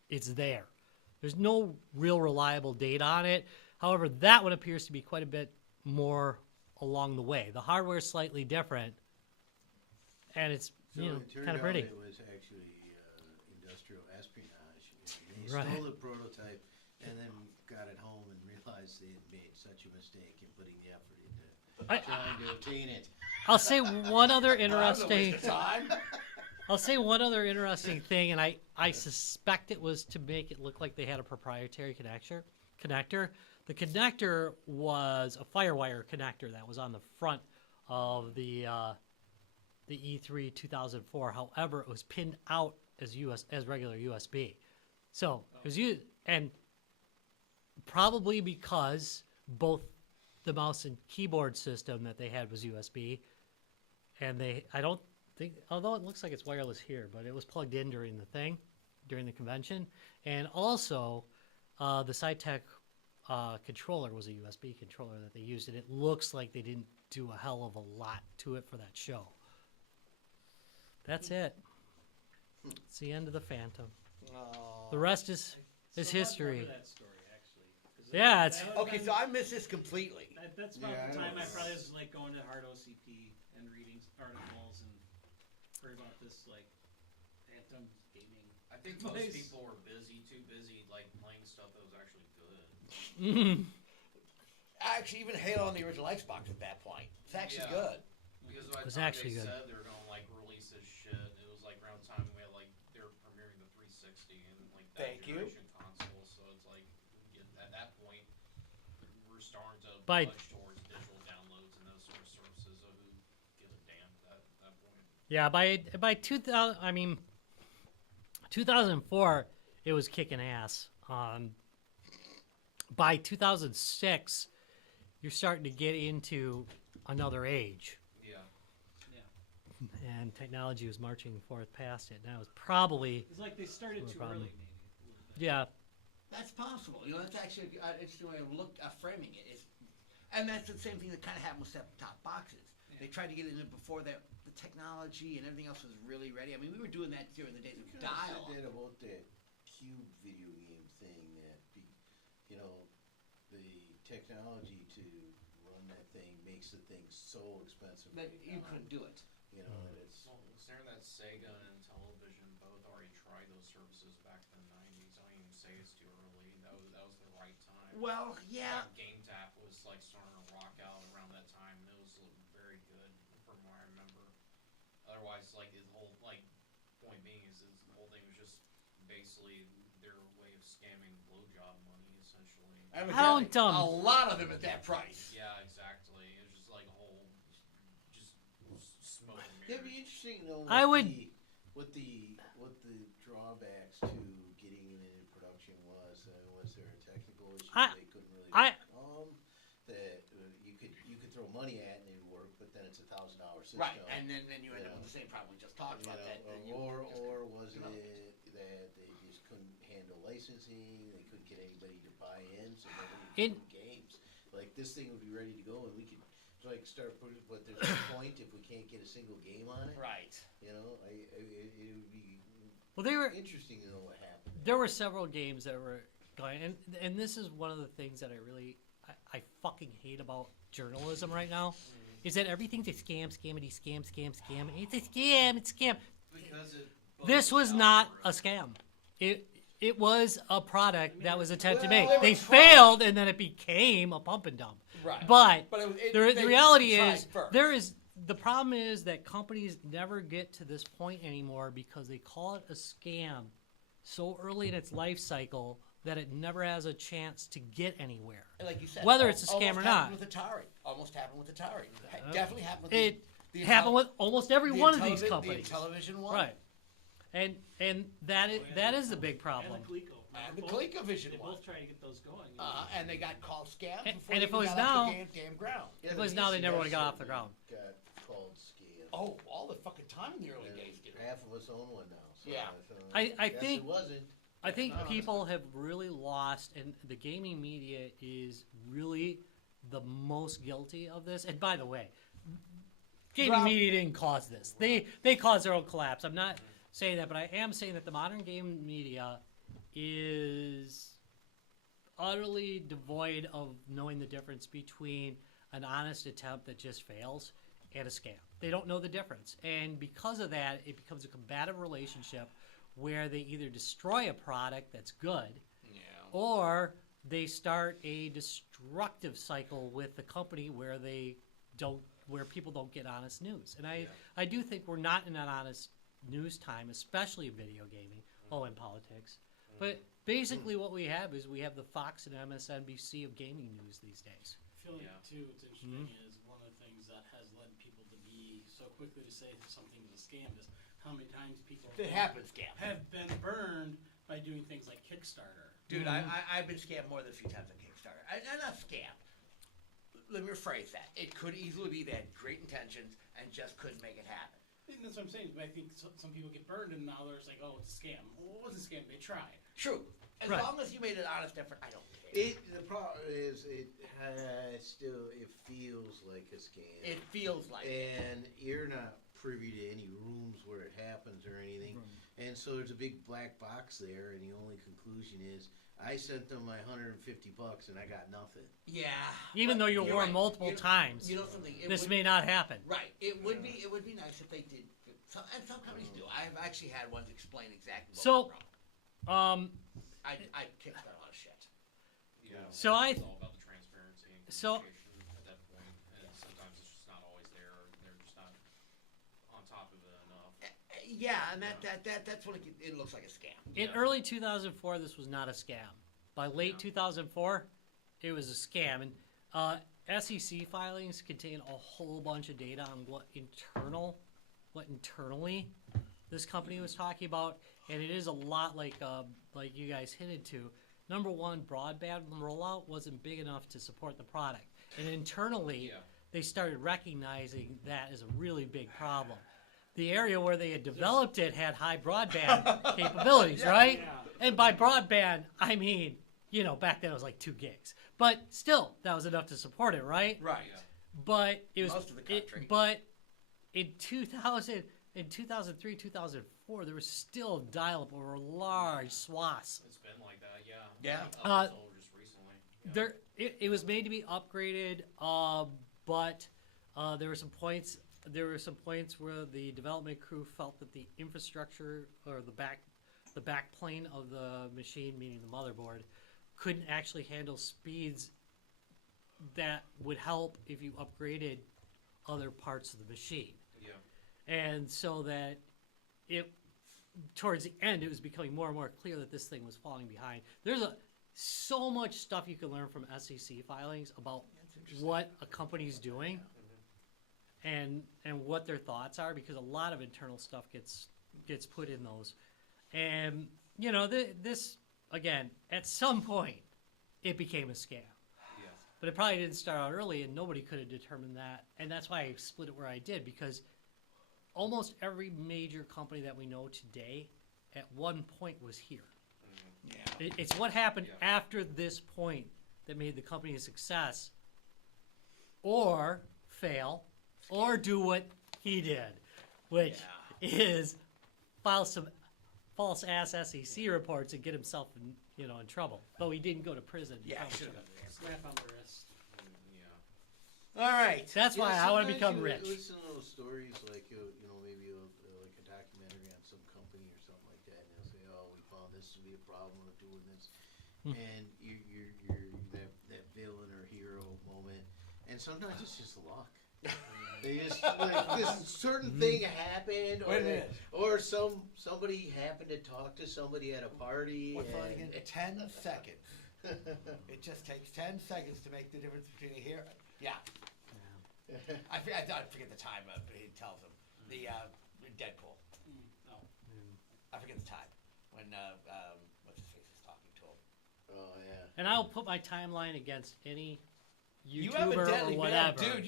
it's there. There's no real reliable data on it. However, that one appears to be quite a bit more along the way. The hardware is slightly different, and it's So it turned kind of out pretty. it was actually industrial espionage. They Right. stole the prototype and then got it home and realized they had made such a mistake in putting the effort into I- trying to obtain it. I'll say one other interesting. Time. I'll say one other interesting thing, and I suspect it was to make it look like they had a proprietary connector. The connector was a FireWire connector that was on the front of the E3 2004. However, it was pinned out as regular USB. So it was used, and probably because both the mouse and keyboard system that they had was USB, and I don't think, although it looks like it's wireless here, but it was plugged in during the convention, and also the SciTech controller was a USB controller that they used, and it looks like they didn't do a hell of a lot to it for that show. That's it. It's the end of the Phantom. The rest is history. That story, actually. 'Cause Yeah, it's- that would've Okay, been- so I missed this completely. That's about Yeah, the I time don't I know. probably was like going to hard OCP and reading articles and heard about this like Phantom gaming. I think most Nice. people were too busy like playing stuff that was actually good. Actually, even Halo on the original Xbox at that point. It's actually Yeah. good. Because by the was time actually they good. said they were gonna like release this shit, it was like around the time we had like they were premiering the 360 and like that Thank you. generation console. So it's like at that point we're starting to By- push towards digital downloads and those sort of services. So who gives a damn at that point? Yeah, by 2000, I mean 2004, it was kicking ass. By 2006, you're starting to get into another age, Yeah. and technology was marching forth past it. And that was probably, It's like they started No too problem. early, maybe. A little bit. yeah, That's possible. You know, that's actually an interesting way of framing it. And that's the same thing that kind of happened with set-top boxes. They tried to get it in before the technology and everything else was really ready. I mean, we were doing that during the days You of could have dial. said that about that Cube video game thing that, you know, the technology to run that thing makes the thing so expensive. That right you now. couldn't do it. You know, and it's. Well, considering that Sega and Intellivision both already tried those services back in the 90s, I don't even say it's too early. That was the right time. Well, yeah. GameTap was like starting to rock out around that time, and it was very good from what I remember. Otherwise, like the whole point being is the whole thing was just basically their way of scamming blowjob money, essentially. And How again, dumb. A lot of them at that price. Yeah, exactly. It was just like a whole just smoke and It'd mirrors. be interesting to know I would- what the drawbacks to getting it into production was. Was there a technical issue they couldn't really overcome? That you could throw money at and it would work, but then it's $1,000 system. Right, and then you end up with the same problem we just talked You about. know, That you or just- was development. it that licensing, they couldn't get anybody to buy in, so nobody could put games. Like, this thing would be ready to go, and we could, like, start putting, but there's no point if we can't get a single game on it. Right. You know, it would be Well, they were. interesting to know what happened. There were several games that were going, and this is one of the things that I fucking hate about journalism right now, is that everything's a scam, scamity, scam. It's a scam. It's a scam. Because This was not a scam. It was a product that was attempted to make. They failed, and then it became a pump and dump. Right. But they the reality tried first. the problem is that companies never get to this point anymore because they call it a scam so early in its life cycle that it never has a chance to get anywhere. And like you said, Whether it's a scam almost or happened not. With Atari. Almost happened with Atari. Definitely happened with It the happened with almost every one of these The companies. television one. Right. And that is the big problem. And the Coleco. And the ColecoVision They one. both tried to get those going. And they got called scams And- before and they if it even was got off now- the damn ground. Yeah, It the was now they never VCS would've got off the certainly ground. Got called scam. Oh, all the fucking time in the early And days, did it? half of us own one now. So Yeah. I guess think- it wasn't. I think No. people have really lost, and the gaming media is really the most guilty of this. And by the way, gaming Rob- media didn't cause this. They caused their own collapse. I'm not saying that, but I am saying that the modern game media is utterly devoid of knowing the difference between an honest attempt that just fails and a scam. They don't know the difference. And because of that, it becomes a combative relationship where they either destroy a product that's good Yeah. or they start a destructive cycle with the company where people don't get honest news. And I do think we're not in an honest news time, especially in video gaming, and politics. But basically what we have is we have the Fox and MSNBC of gaming news these days. I feel like, Yeah. too, what's interesting is one of the things that has led people to be so quickly to say something is a scam is how many times people It happens, scam. have been burned by doing things like Kickstarter. Dude, I've been scammed more than a few times on Kickstarter. I'm not scammed. Let me rephrase that. It could easily be they had great intentions and just couldn't make it happen. And that's what I'm saying. But I think some people get burned, and now they're just like, "Oh, it's a scam." Well, it wasn't a scam. They tried. True. As Right. long as you made an honest effort, I don't care. The problem is it feels like a scam. It feels like it. And you're not privy to any rooms where it happens or anything. And so there's a big black box there, and the only conclusion is I sent them my $150 and I got nothing. Yeah. Even but though you you're warned right. multiple You- times, You know something? this may not happen. Right. It would be nice if they did. And some companies do. I've actually had ones explain exactly what So, went wrong. Um, I kicked out a lot of shit. Yeah. So I- It's all about the transparency and So- communication at that point, and sometimes it's just not always there. Or they're just not on top of it enough. Yeah, and that's when it looks like a scam. in early 2004, this was not a scam. By late 2004, it was a scam. And SEC filings contain a whole bunch of data on what internally this company was talking about, and it is a lot like you guys hinted to. Number one, broadband rollout wasn't big enough to support the product, and internally Yeah. they started recognizing that as a really big problem. The area where they had developed it had high broadband capabilities, right? Yeah. And by broadband, I mean, back then it was like 2 gigs. But still, that was enough to support it, right? Right. Yeah. But it was Most of the country. but in 2003, 2004, there was still dial-up over large swaths. It's been like that, yeah. Yeah. Up until just recently. Yeah. It was made to be upgraded, but there were some points. There were some points where the development crew felt that the infrastructure or the back plane of the machine, meaning the motherboard, couldn't actually handle speeds that would help if you upgraded other parts of the machine. Yeah. And so that towards the end, it was becoming more and more clear that this thing was falling behind. There's so much stuff you can learn from SEC filings about what a company's doing and what their thoughts are, because a lot of internal stuff gets put in those. And this again, at some point, it became a scam. Yeah. But it probably didn't start out early, and nobody could have determined that. And that's why I split it where I did, because almost every major company that we know today at one point was here. Yeah. It's what happened Yeah. after this point that made the company a success, or fail, or do what he did, which is file some false ass SEC reports and get himself in, in trouble. Though he didn't go to prison. Yeah, Probably should have. Slap on the wrist. Yeah. All right. That's why I want to become sometimes rich. you listen to those stories, like maybe like a documentary on some company or something like that, and they'll say, "Oh, we found this to be a problem with doing this," and you're that villain or hero moment, and sometimes it's just luck. They just like this certain thing happened, Wait a minute. or somebody happened to talk to somebody at a party. What's that and- again? 10 seconds. It just takes 10 seconds to make the difference between a hero. Yeah. I forget the time, but he tells him. The Deadpool. No. I forget the time. When, what's his face is talking to him. Oh yeah. And I'll put my timeline against any You YouTuber evidently, or whatever. man, dude,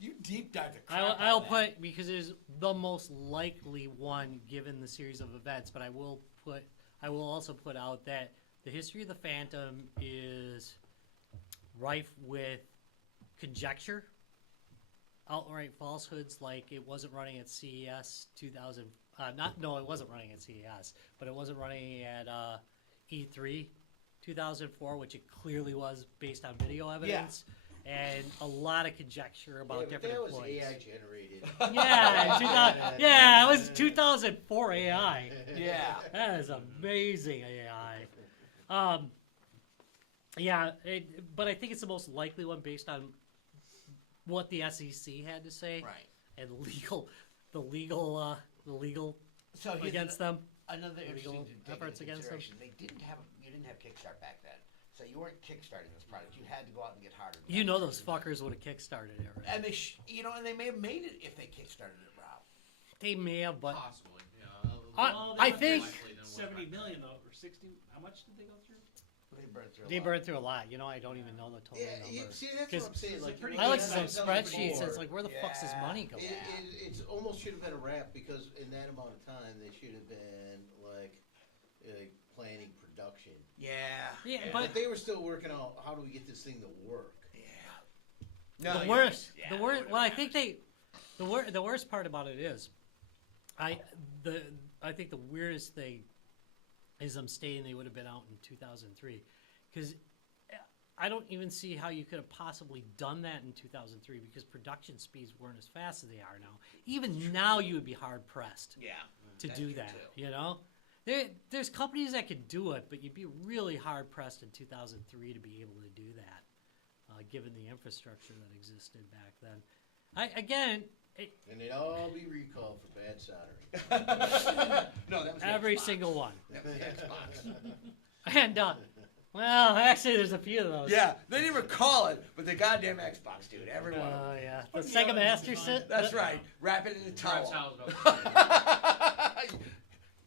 you deep dived the crap I'll out of that. put, because it is the most likely one given the series of events, but I will also put out that the history of the Phantom is rife with conjecture, outright falsehoods, like it wasn't running at CES 2000. It wasn't running at CES, but it wasn't running at E3 2004, which it clearly was based on video evidence. And a lot of conjecture about but different that was employees. AI generated. Yeah, 2000, it was 2004 AI. Yeah. That is amazing AI. But I think it's the most likely one based on what the SEC had to say Right. and the legal So here's against them. another Legal interesting thing to take efforts into against them. consideration. You didn't have Kickstart back then, so you weren't kickstarting this product. You had to go out and get harder. You know those fuckers would have kickstarted it. Right? And they, and they may have made it if they kickstarted it, Rob. They may have, but Possibly. Yeah. Well, I they went think- through 70 million though, or 60. How much did they go through? They burned through. they burned through a lot. I don't even know the total Yeah, number. see, that's 'Cause what I'm saying. it's Like, pretty I looked good. at some I've done it spreadsheets, and it's before. like, where the fuck's this Yeah. money going? It's almost should have been a wrap because in that amount of time they should have been like planning production. Yeah. Yeah, But but they were still working out how do we get this thing to work. Yeah. the worst, well, I think the worst part about it is, I think the weirdest thing is them stating they would have been out in 2003, because I don't even see how you could have possibly done that in 2003 because production speeds weren't as fast as they are now. Even now, you would be hard pressed Yeah. to That's do true, that. too. There's companies that could do it, but you'd be really hard pressed in 2003 to be able to do that, given the infrastructure that existed back then. And they'd all be recalled for bad soldering. No, that was the Every Xbox. single one. That was the Xbox. And well, actually, there's a few of those. Yeah, they didn't even call it, but the goddamn Xbox, dude. Everyone. Oh yeah, the Sega Master System. That's right. Wrap it in a Brad's towel. house.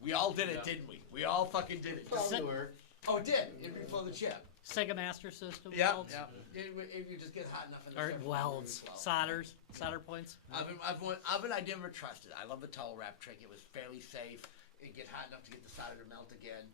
We all did it, didn't we? We all fucking did it. Found to work. Oh, it did. It reflowed the chip. Sega Master System. Yeah, welds. yeah. It you just get hot enough in the Or surface, welds, it will reflow. solder points. Oven I never trusted. I love the towel wrap trick. It was fairly safe. It get hot enough to get the solder to melt again.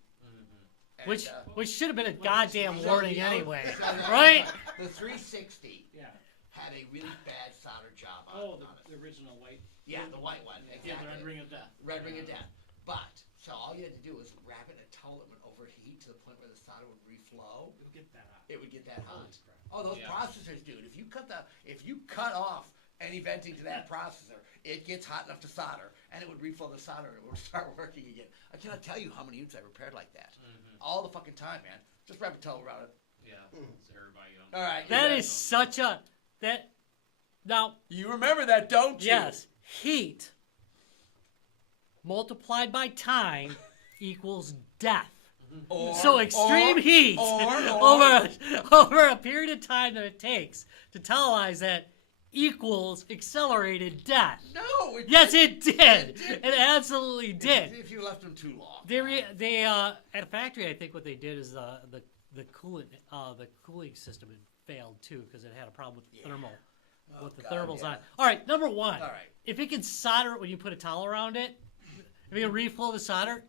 And, Which should have been a goddamn so warning the- anyway, so the- right? The 360 Yeah. had a really bad solder job Oh, on it. the original white. Yeah, the white one. Yeah, the Red Ring of Death. Red Ring of Death. But, so all you had to do was wrap it in a towel that would overheat to the point where the solder would reflow. It'll get that hot. It would get that hot. Holy crap. Oh, those Yeah. processors, dude. If you cut off any venting to that processor, it gets hot enough to solder, and it would reflow the solder, and it would start working again. I cannot tell you how many units I repaired like that. All the fucking time, man. Just wrap a towel around it. Yeah. So everybody. All right. That yeah. is such a that. Now, You remember that, don't you? yes, heat multiplied by time equals death. Or, So extreme heat or- over a period of time that it takes to televise that equals accelerated death. No. Yes, it did. did. It absolutely did. If you left them too long. They at a factory, I think what they did is the cooling system had failed too because it had a problem with the thermal. Oh, With the God, thermals yeah. on. All right, number one. All right. If it can solder it when you put a towel around it, if you can reflow the solder,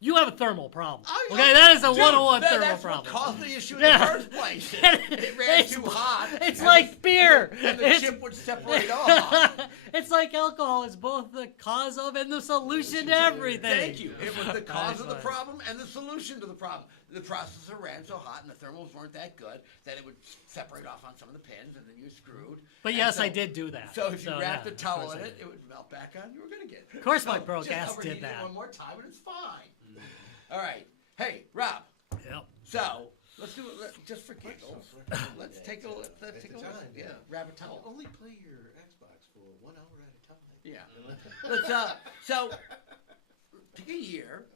You have a thermal problem. Oh, Okay, that is a dude, 101 thermal that's problem. What caused the issue in Yeah. the first place. It ran It's- too hot. It's and like beer. And the It's- chip would separate off. It's like alcohol is both the cause of and the solution to everything. Thank you. It was the cause of the Nice. problem and the solution to the problem. The processor ran so hot and the thermals weren't that good that it would separate off on some of the pins and then you're screwed. But And yes, so- I did do that. So if you wrapped yeah, a towel of course in I it, did. it would melt back on. You were gonna get it. Of course So my broke just ass overheat did it that. one more time and it's fine. All right. Hey, Rob. Yep. So let's do it just for giggles. Let's take a look. Let's take a look. time, Yeah, yeah. grab a towel. Only play your Xbox for 1 hour at a time. Yeah. Let's so pick a year.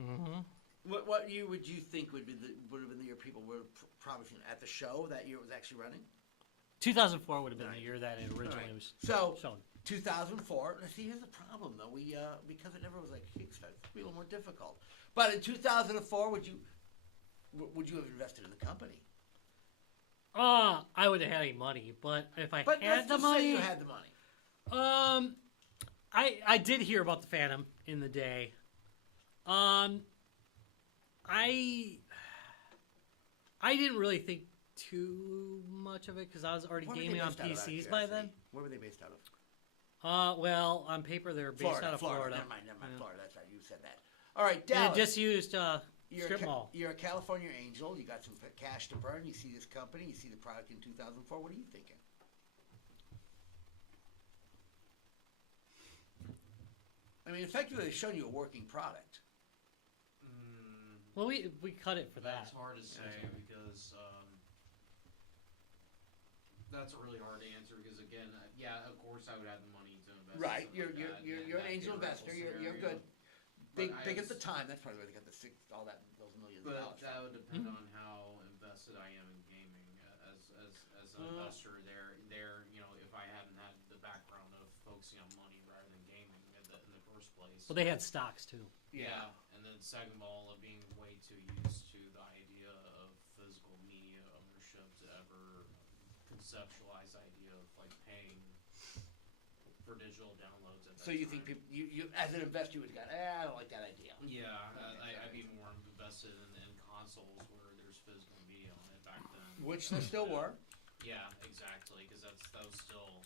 Mm-hmm. What year would you think would have been the year people were promising at the show that year it was actually running? 2004 would have been Right. the year that it originally Right. was So shown. 2004. Now, see, here's the problem though. We because it never was like Kickstarter, it's a little more difficult. But in 2004, would you have invested in the company? I would have had any money, but if I But had let's the just say money, you had the money. I did hear about the Phantom in the day. I didn't really think too much of it because I was already Where were they gaming on based out of, out of PCs by then. curiosity? Where were they based out of? Well, on paper they're based out of Florida. Never mind, Yeah. Florida. That's right. You said that. All right, And Dallas. it just used You're strip a mall. You're a California angel. You got some cash to burn. You see this company. You see the product in 2004. What are you thinking? I mean, effectively, they've shown you a working product. Well, we cut it for that. That's hard to say because that's really hard to answer because again, yeah, of course I would have the money to invest. in Right. something like that, You're in an that angel theoretical investor. You're scenario. good. Big But big I at the was- time. That's probably where they got those millions of But dollars. that would depend Mm-hmm. on how invested I am in gaming as an investor. There, you know, if I hadn't had the background of focusing on money rather than gaming in the first place. Well, they had stocks too. Yeah, and then second of all, being way too used to the idea of physical media ownership to ever conceptualize the idea of like paying for digital downloads. At that So you time. think people, you as an investor, you would have gone, I don't like that idea. Yeah, I'd be more invested in consoles where there's physical media on it back then. Which there still were. Yeah, exactly, because that was still.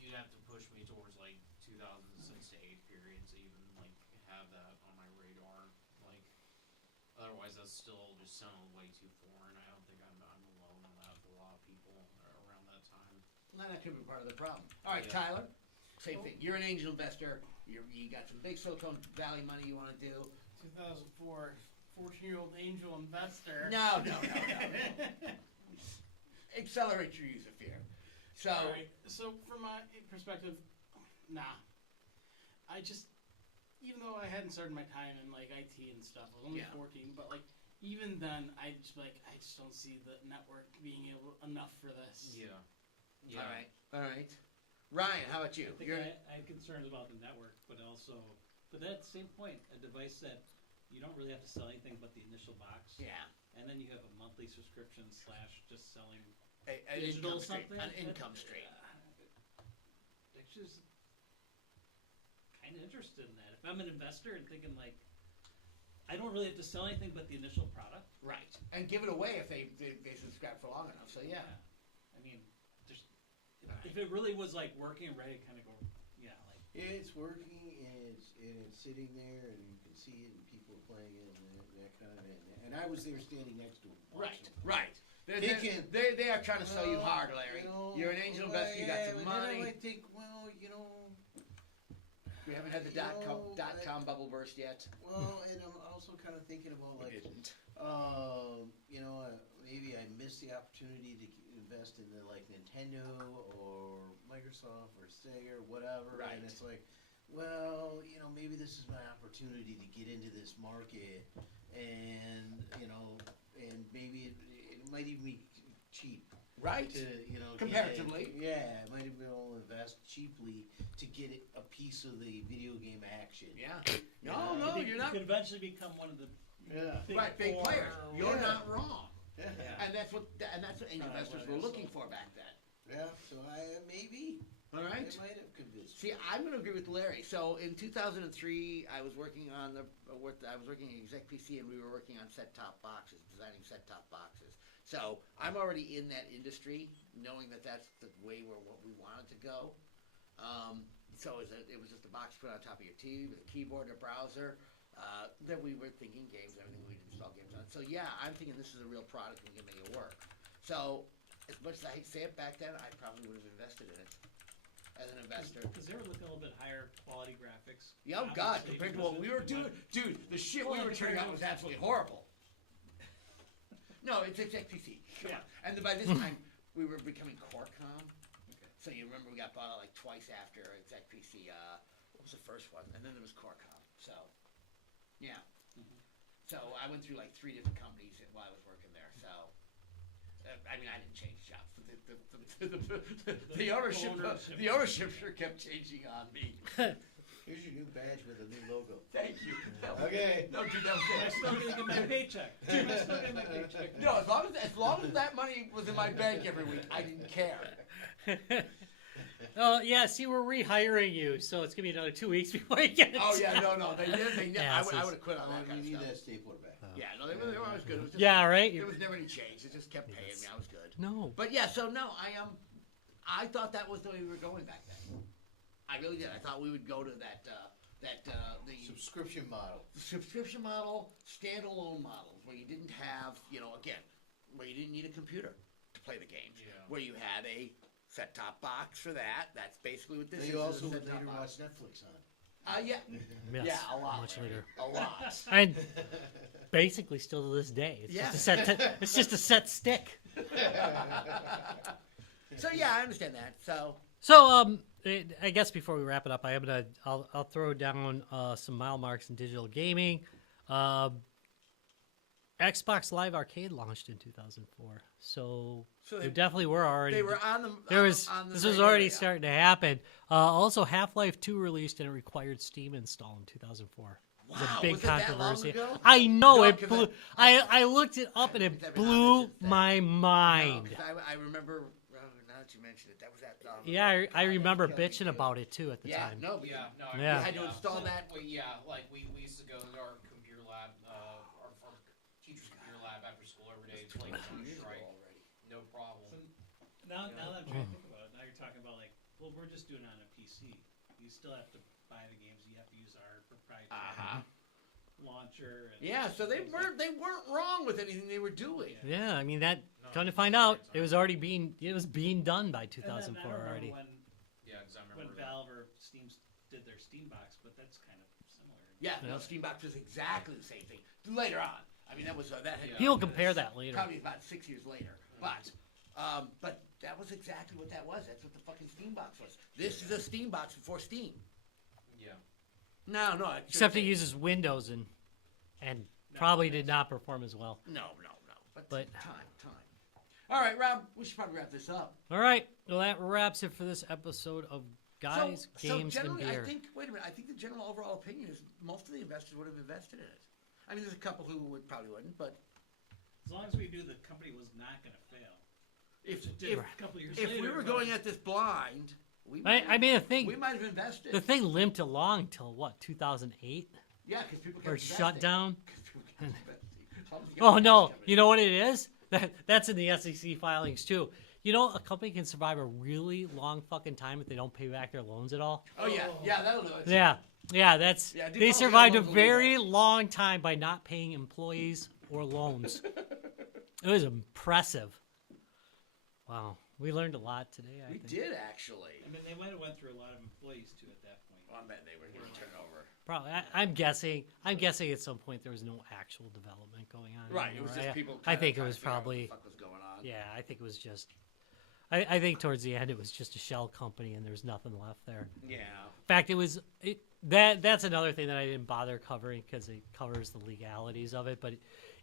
You'd have to push me towards like 2006 to 8 period to even like have that on my radar. Like, otherwise that's still just sounding way too foreign. I don't think I'm alone on that for a lot of people around that time. Well, that could be part of the problem. All right, Yeah. Tyler. Same thing. You're an angel investor. You got some big Silicon Valley money you want to do. 2004, 14-year-old angel investor. No. Accelerate your use of fear. So, Alright, so from my perspective, nah. I just, even though I hadn't started my time in like IT and stuff, I was only Yeah. 14, but like even then, I just don't see the network being enough for this. Yeah. all right. Ryan, how about you? I think I had concerns about the network, but at the same point, a device that you don't really have to sell anything but the initial box, Yeah. and then you have a monthly subscription / just selling An digital income stream. something. An income stream. Actually, is kind of interested in that. If I'm an investor and thinking like, I don't really have to sell anything but the initial product. Right. And give it away if they subscribe for long enough. So, yeah. I mean, there's, if it really was like working and ready to kind of go, like. It's working and it's sitting there and you can see it and people are playing it and that kind of and I was there standing next to him. Right. Thinking, They are trying to sell you hard, Larry. You know, You're an angel investor. You got some but then money. I think, well, We haven't had the dot-com bubble burst yet. well, and I'm also kind of thinking about We like, didn't. maybe I missed the opportunity to invest in the like Nintendo or Microsoft or Sega or whatever. Right. And it's like, well, maybe this is my opportunity to get into this market, and and maybe it might even be cheap. Right. To, Comparatively. it might be able to invest cheaply to get a piece of the video game action. Yeah. No, You you're not. could eventually become one of the Yeah. Big four players. or You're whatever. not wrong. Yeah. And that's what angel investors were looking for back then. Yeah. So maybe All right. It might have convinced See, I'm going to agree with Larry. So in 2003, I was working on I was working at Exec PC, and we were working on set-top boxes, designing set-top boxes. So I'm already in that industry, knowing that that's the way what we wanted to go. So it was just a box put on top of your TV with a keyboard and a browser. Then we were thinking games, everything we'd install games on. So yeah, I'm thinking this is a real product and we can make it work. So as much as I hate to say it, back then I probably would have invested in it as an investor. Because they were looking a little bit higher quality graphics. Yeah, oh God, obviously, compared to because what we it were doing, dude, the shit we Well, were turning out was absolutely horrible. No, it's Exec PC. Come on. And then by this time, we were becoming Corecom. Okay. So you remember we got bought out like twice after Exec PC. What was the first one? And then there was Corecom. So, yeah. So I went through like 3 different companies while I was working there. So, I mean, I didn't change jobs. The ownership sure kept changing on me. Here's your new badge with a new logo. Thank you. Okay. No, dude, that was Am I good. still gonna get my paycheck? Am I still getting my paycheck? No, as long as that money was in my bank every week, I didn't care. Oh yeah, see, we're rehiring you, so it's gonna be another 2 weeks before you get it. Oh yeah, no, they did. Yeah, I so would have quit on Oh, that kind you of need stuff. that stapler back. Yeah, no, they were always good. It was just, Yeah, right. There was never any change. It just kept paying me. I was good. No. But yeah, so no, I thought that was the way we were going back then. I really did. I thought we would go to the Subscription model. subscription model, standalone models where you didn't have, again, where you didn't need a computer to play the games. Yeah. Where you had a set-top box for that. That's basically what this is. They also is a would set-top later box. watch Netflix on. Yeah. Yes, Yeah, a lot. much Larry. later. A lot. And basically, still to this day, it's Yeah. just a set. It's just a set stick. So yeah, I understand that. So So, I guess before we wrap it up, I'll throw down some mile marks in digital gaming. Xbox Live Arcade launched in 2004, so So there definitely were already. they were on the. There was on the this was radar, already yeah. starting to happen. Also, Half-Life 2 released and it required Steam install in 2004. It was Wow, a big was it that long controversy. ago? I know No, it 'cause blew. I looked it up and it I've been on blew this since then. my No, mind. 'cause I remember. Now that you mention it, that was that. Yeah, I remember killed me bitching too. about it too at the Yeah, time. no, Yeah, no. Yeah. You had to install that. Well, yeah, like we used to go to our computer lab, our teacher's computer lab after school every day to play Counter-Strike. No problem. Now that I'm trying to think about it, now you're talking about like, well, we're just doing it on a PC. You still have to buy the games. You have to use our proprietary launcher. And Yeah, so they things like weren't wrong with anything they were doing. Yeah, I mean that. No, Come to find out, it was being done by And then 2004 I don't remember already. Yeah, because I When remember that. Valve or Steam did their Steam box, but that's kind of similar. Yeah, no, Yeah. Steambox was exactly the same thing. Later on, I mean that was that had Yeah. He'll compare that later. probably about 6 years later. But that was exactly what that was. That's what the fucking Steambox was. This is a Steambox before Steam. Yeah. No, Except it uses Windows and probably did not perform as well. No. But- time. All right, Rob, we should probably wrap this up. All right, well that wraps it for this episode of Guys, Games, and generally, Beer. wait a minute. I think the general overall opinion is most of the investors would have invested in it. I mean, there's a couple who probably wouldn't, but As long as we knew the company was not going to fail. if Which it did a couple years if later. we were but- going at this blind, we I might mean, we might have invested. the thing limped along till what 2008 Yeah, because people kept or investing. shut down. 'Cause people kept investing. Something's Oh got no, cash coming you in. know what it is? That's in the SEC filings too. You know, a company can survive a really long fucking time if they don't pay back their loans at all. Oh yeah, that'll do it. Yeah, that's Yeah, they default survived a loans will do very long time by not paying employees or loans. It was impressive. Wow, we learned a lot today. I We think. did actually. I mean, they might have went through a lot of employees too at that point. Well, I bet they were going to turn over. Probably. I'm guessing. I'm guessing at some point there was no actual development going on. Right, it anymore. was just people. I kinda think it trying was to figure out probably. what the fuck was going on. Yeah, I think it was just. I think towards the end it was just a shell company and there was nothing left there. Yeah. In fact, that's another thing that I didn't bother covering because it covers the legalities of it, but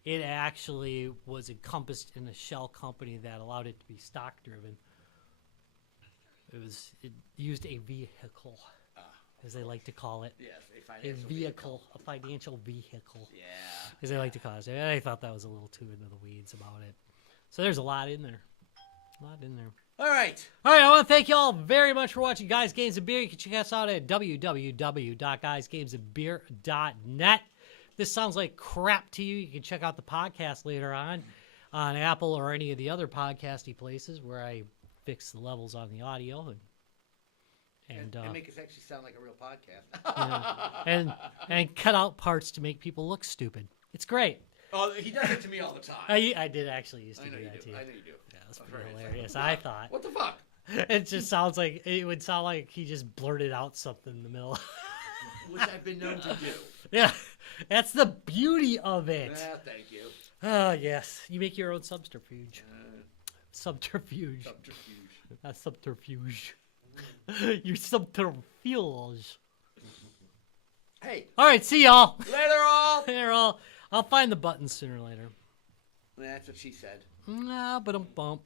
it actually was encompassed in a shell company that allowed it to be stock driven. It used a vehicle, as they like to call it, Yes, a a financial vehicle, a financial vehicle, Yeah. as they like to call it. And I thought that was a little too into the weeds about it. So there's a lot in there. A lot in there. All right. All right, I want to thank you all very much for watching Guys, Games, and Beer. You can check us out at www.guysgamesandbeer.net. This sounds like crap to you. You can check out the podcast later on Apple or any of the other podcasty places where I fix the levels on the audio and make us actually sound like a real podcast. and cut out parts to make people look stupid. It's great. Oh, he does it to me all the time. I did actually used to I know do you that do. too. I know you do. Yeah, that's I'm pretty very hilarious. excited. I thought What the fuck? it would sound like he just blurted out something in the middle. Which I've been known to do. Yeah, that's the beauty of it. Thank you. Oh yes, you make your own subterfuge. Subterfuge. Subterfuge. Not subterfuge. You subterfuge. Hey, All right, see y'all. later all. Later all. I'll find the button sooner or later. That's what she said. Nah, but bump.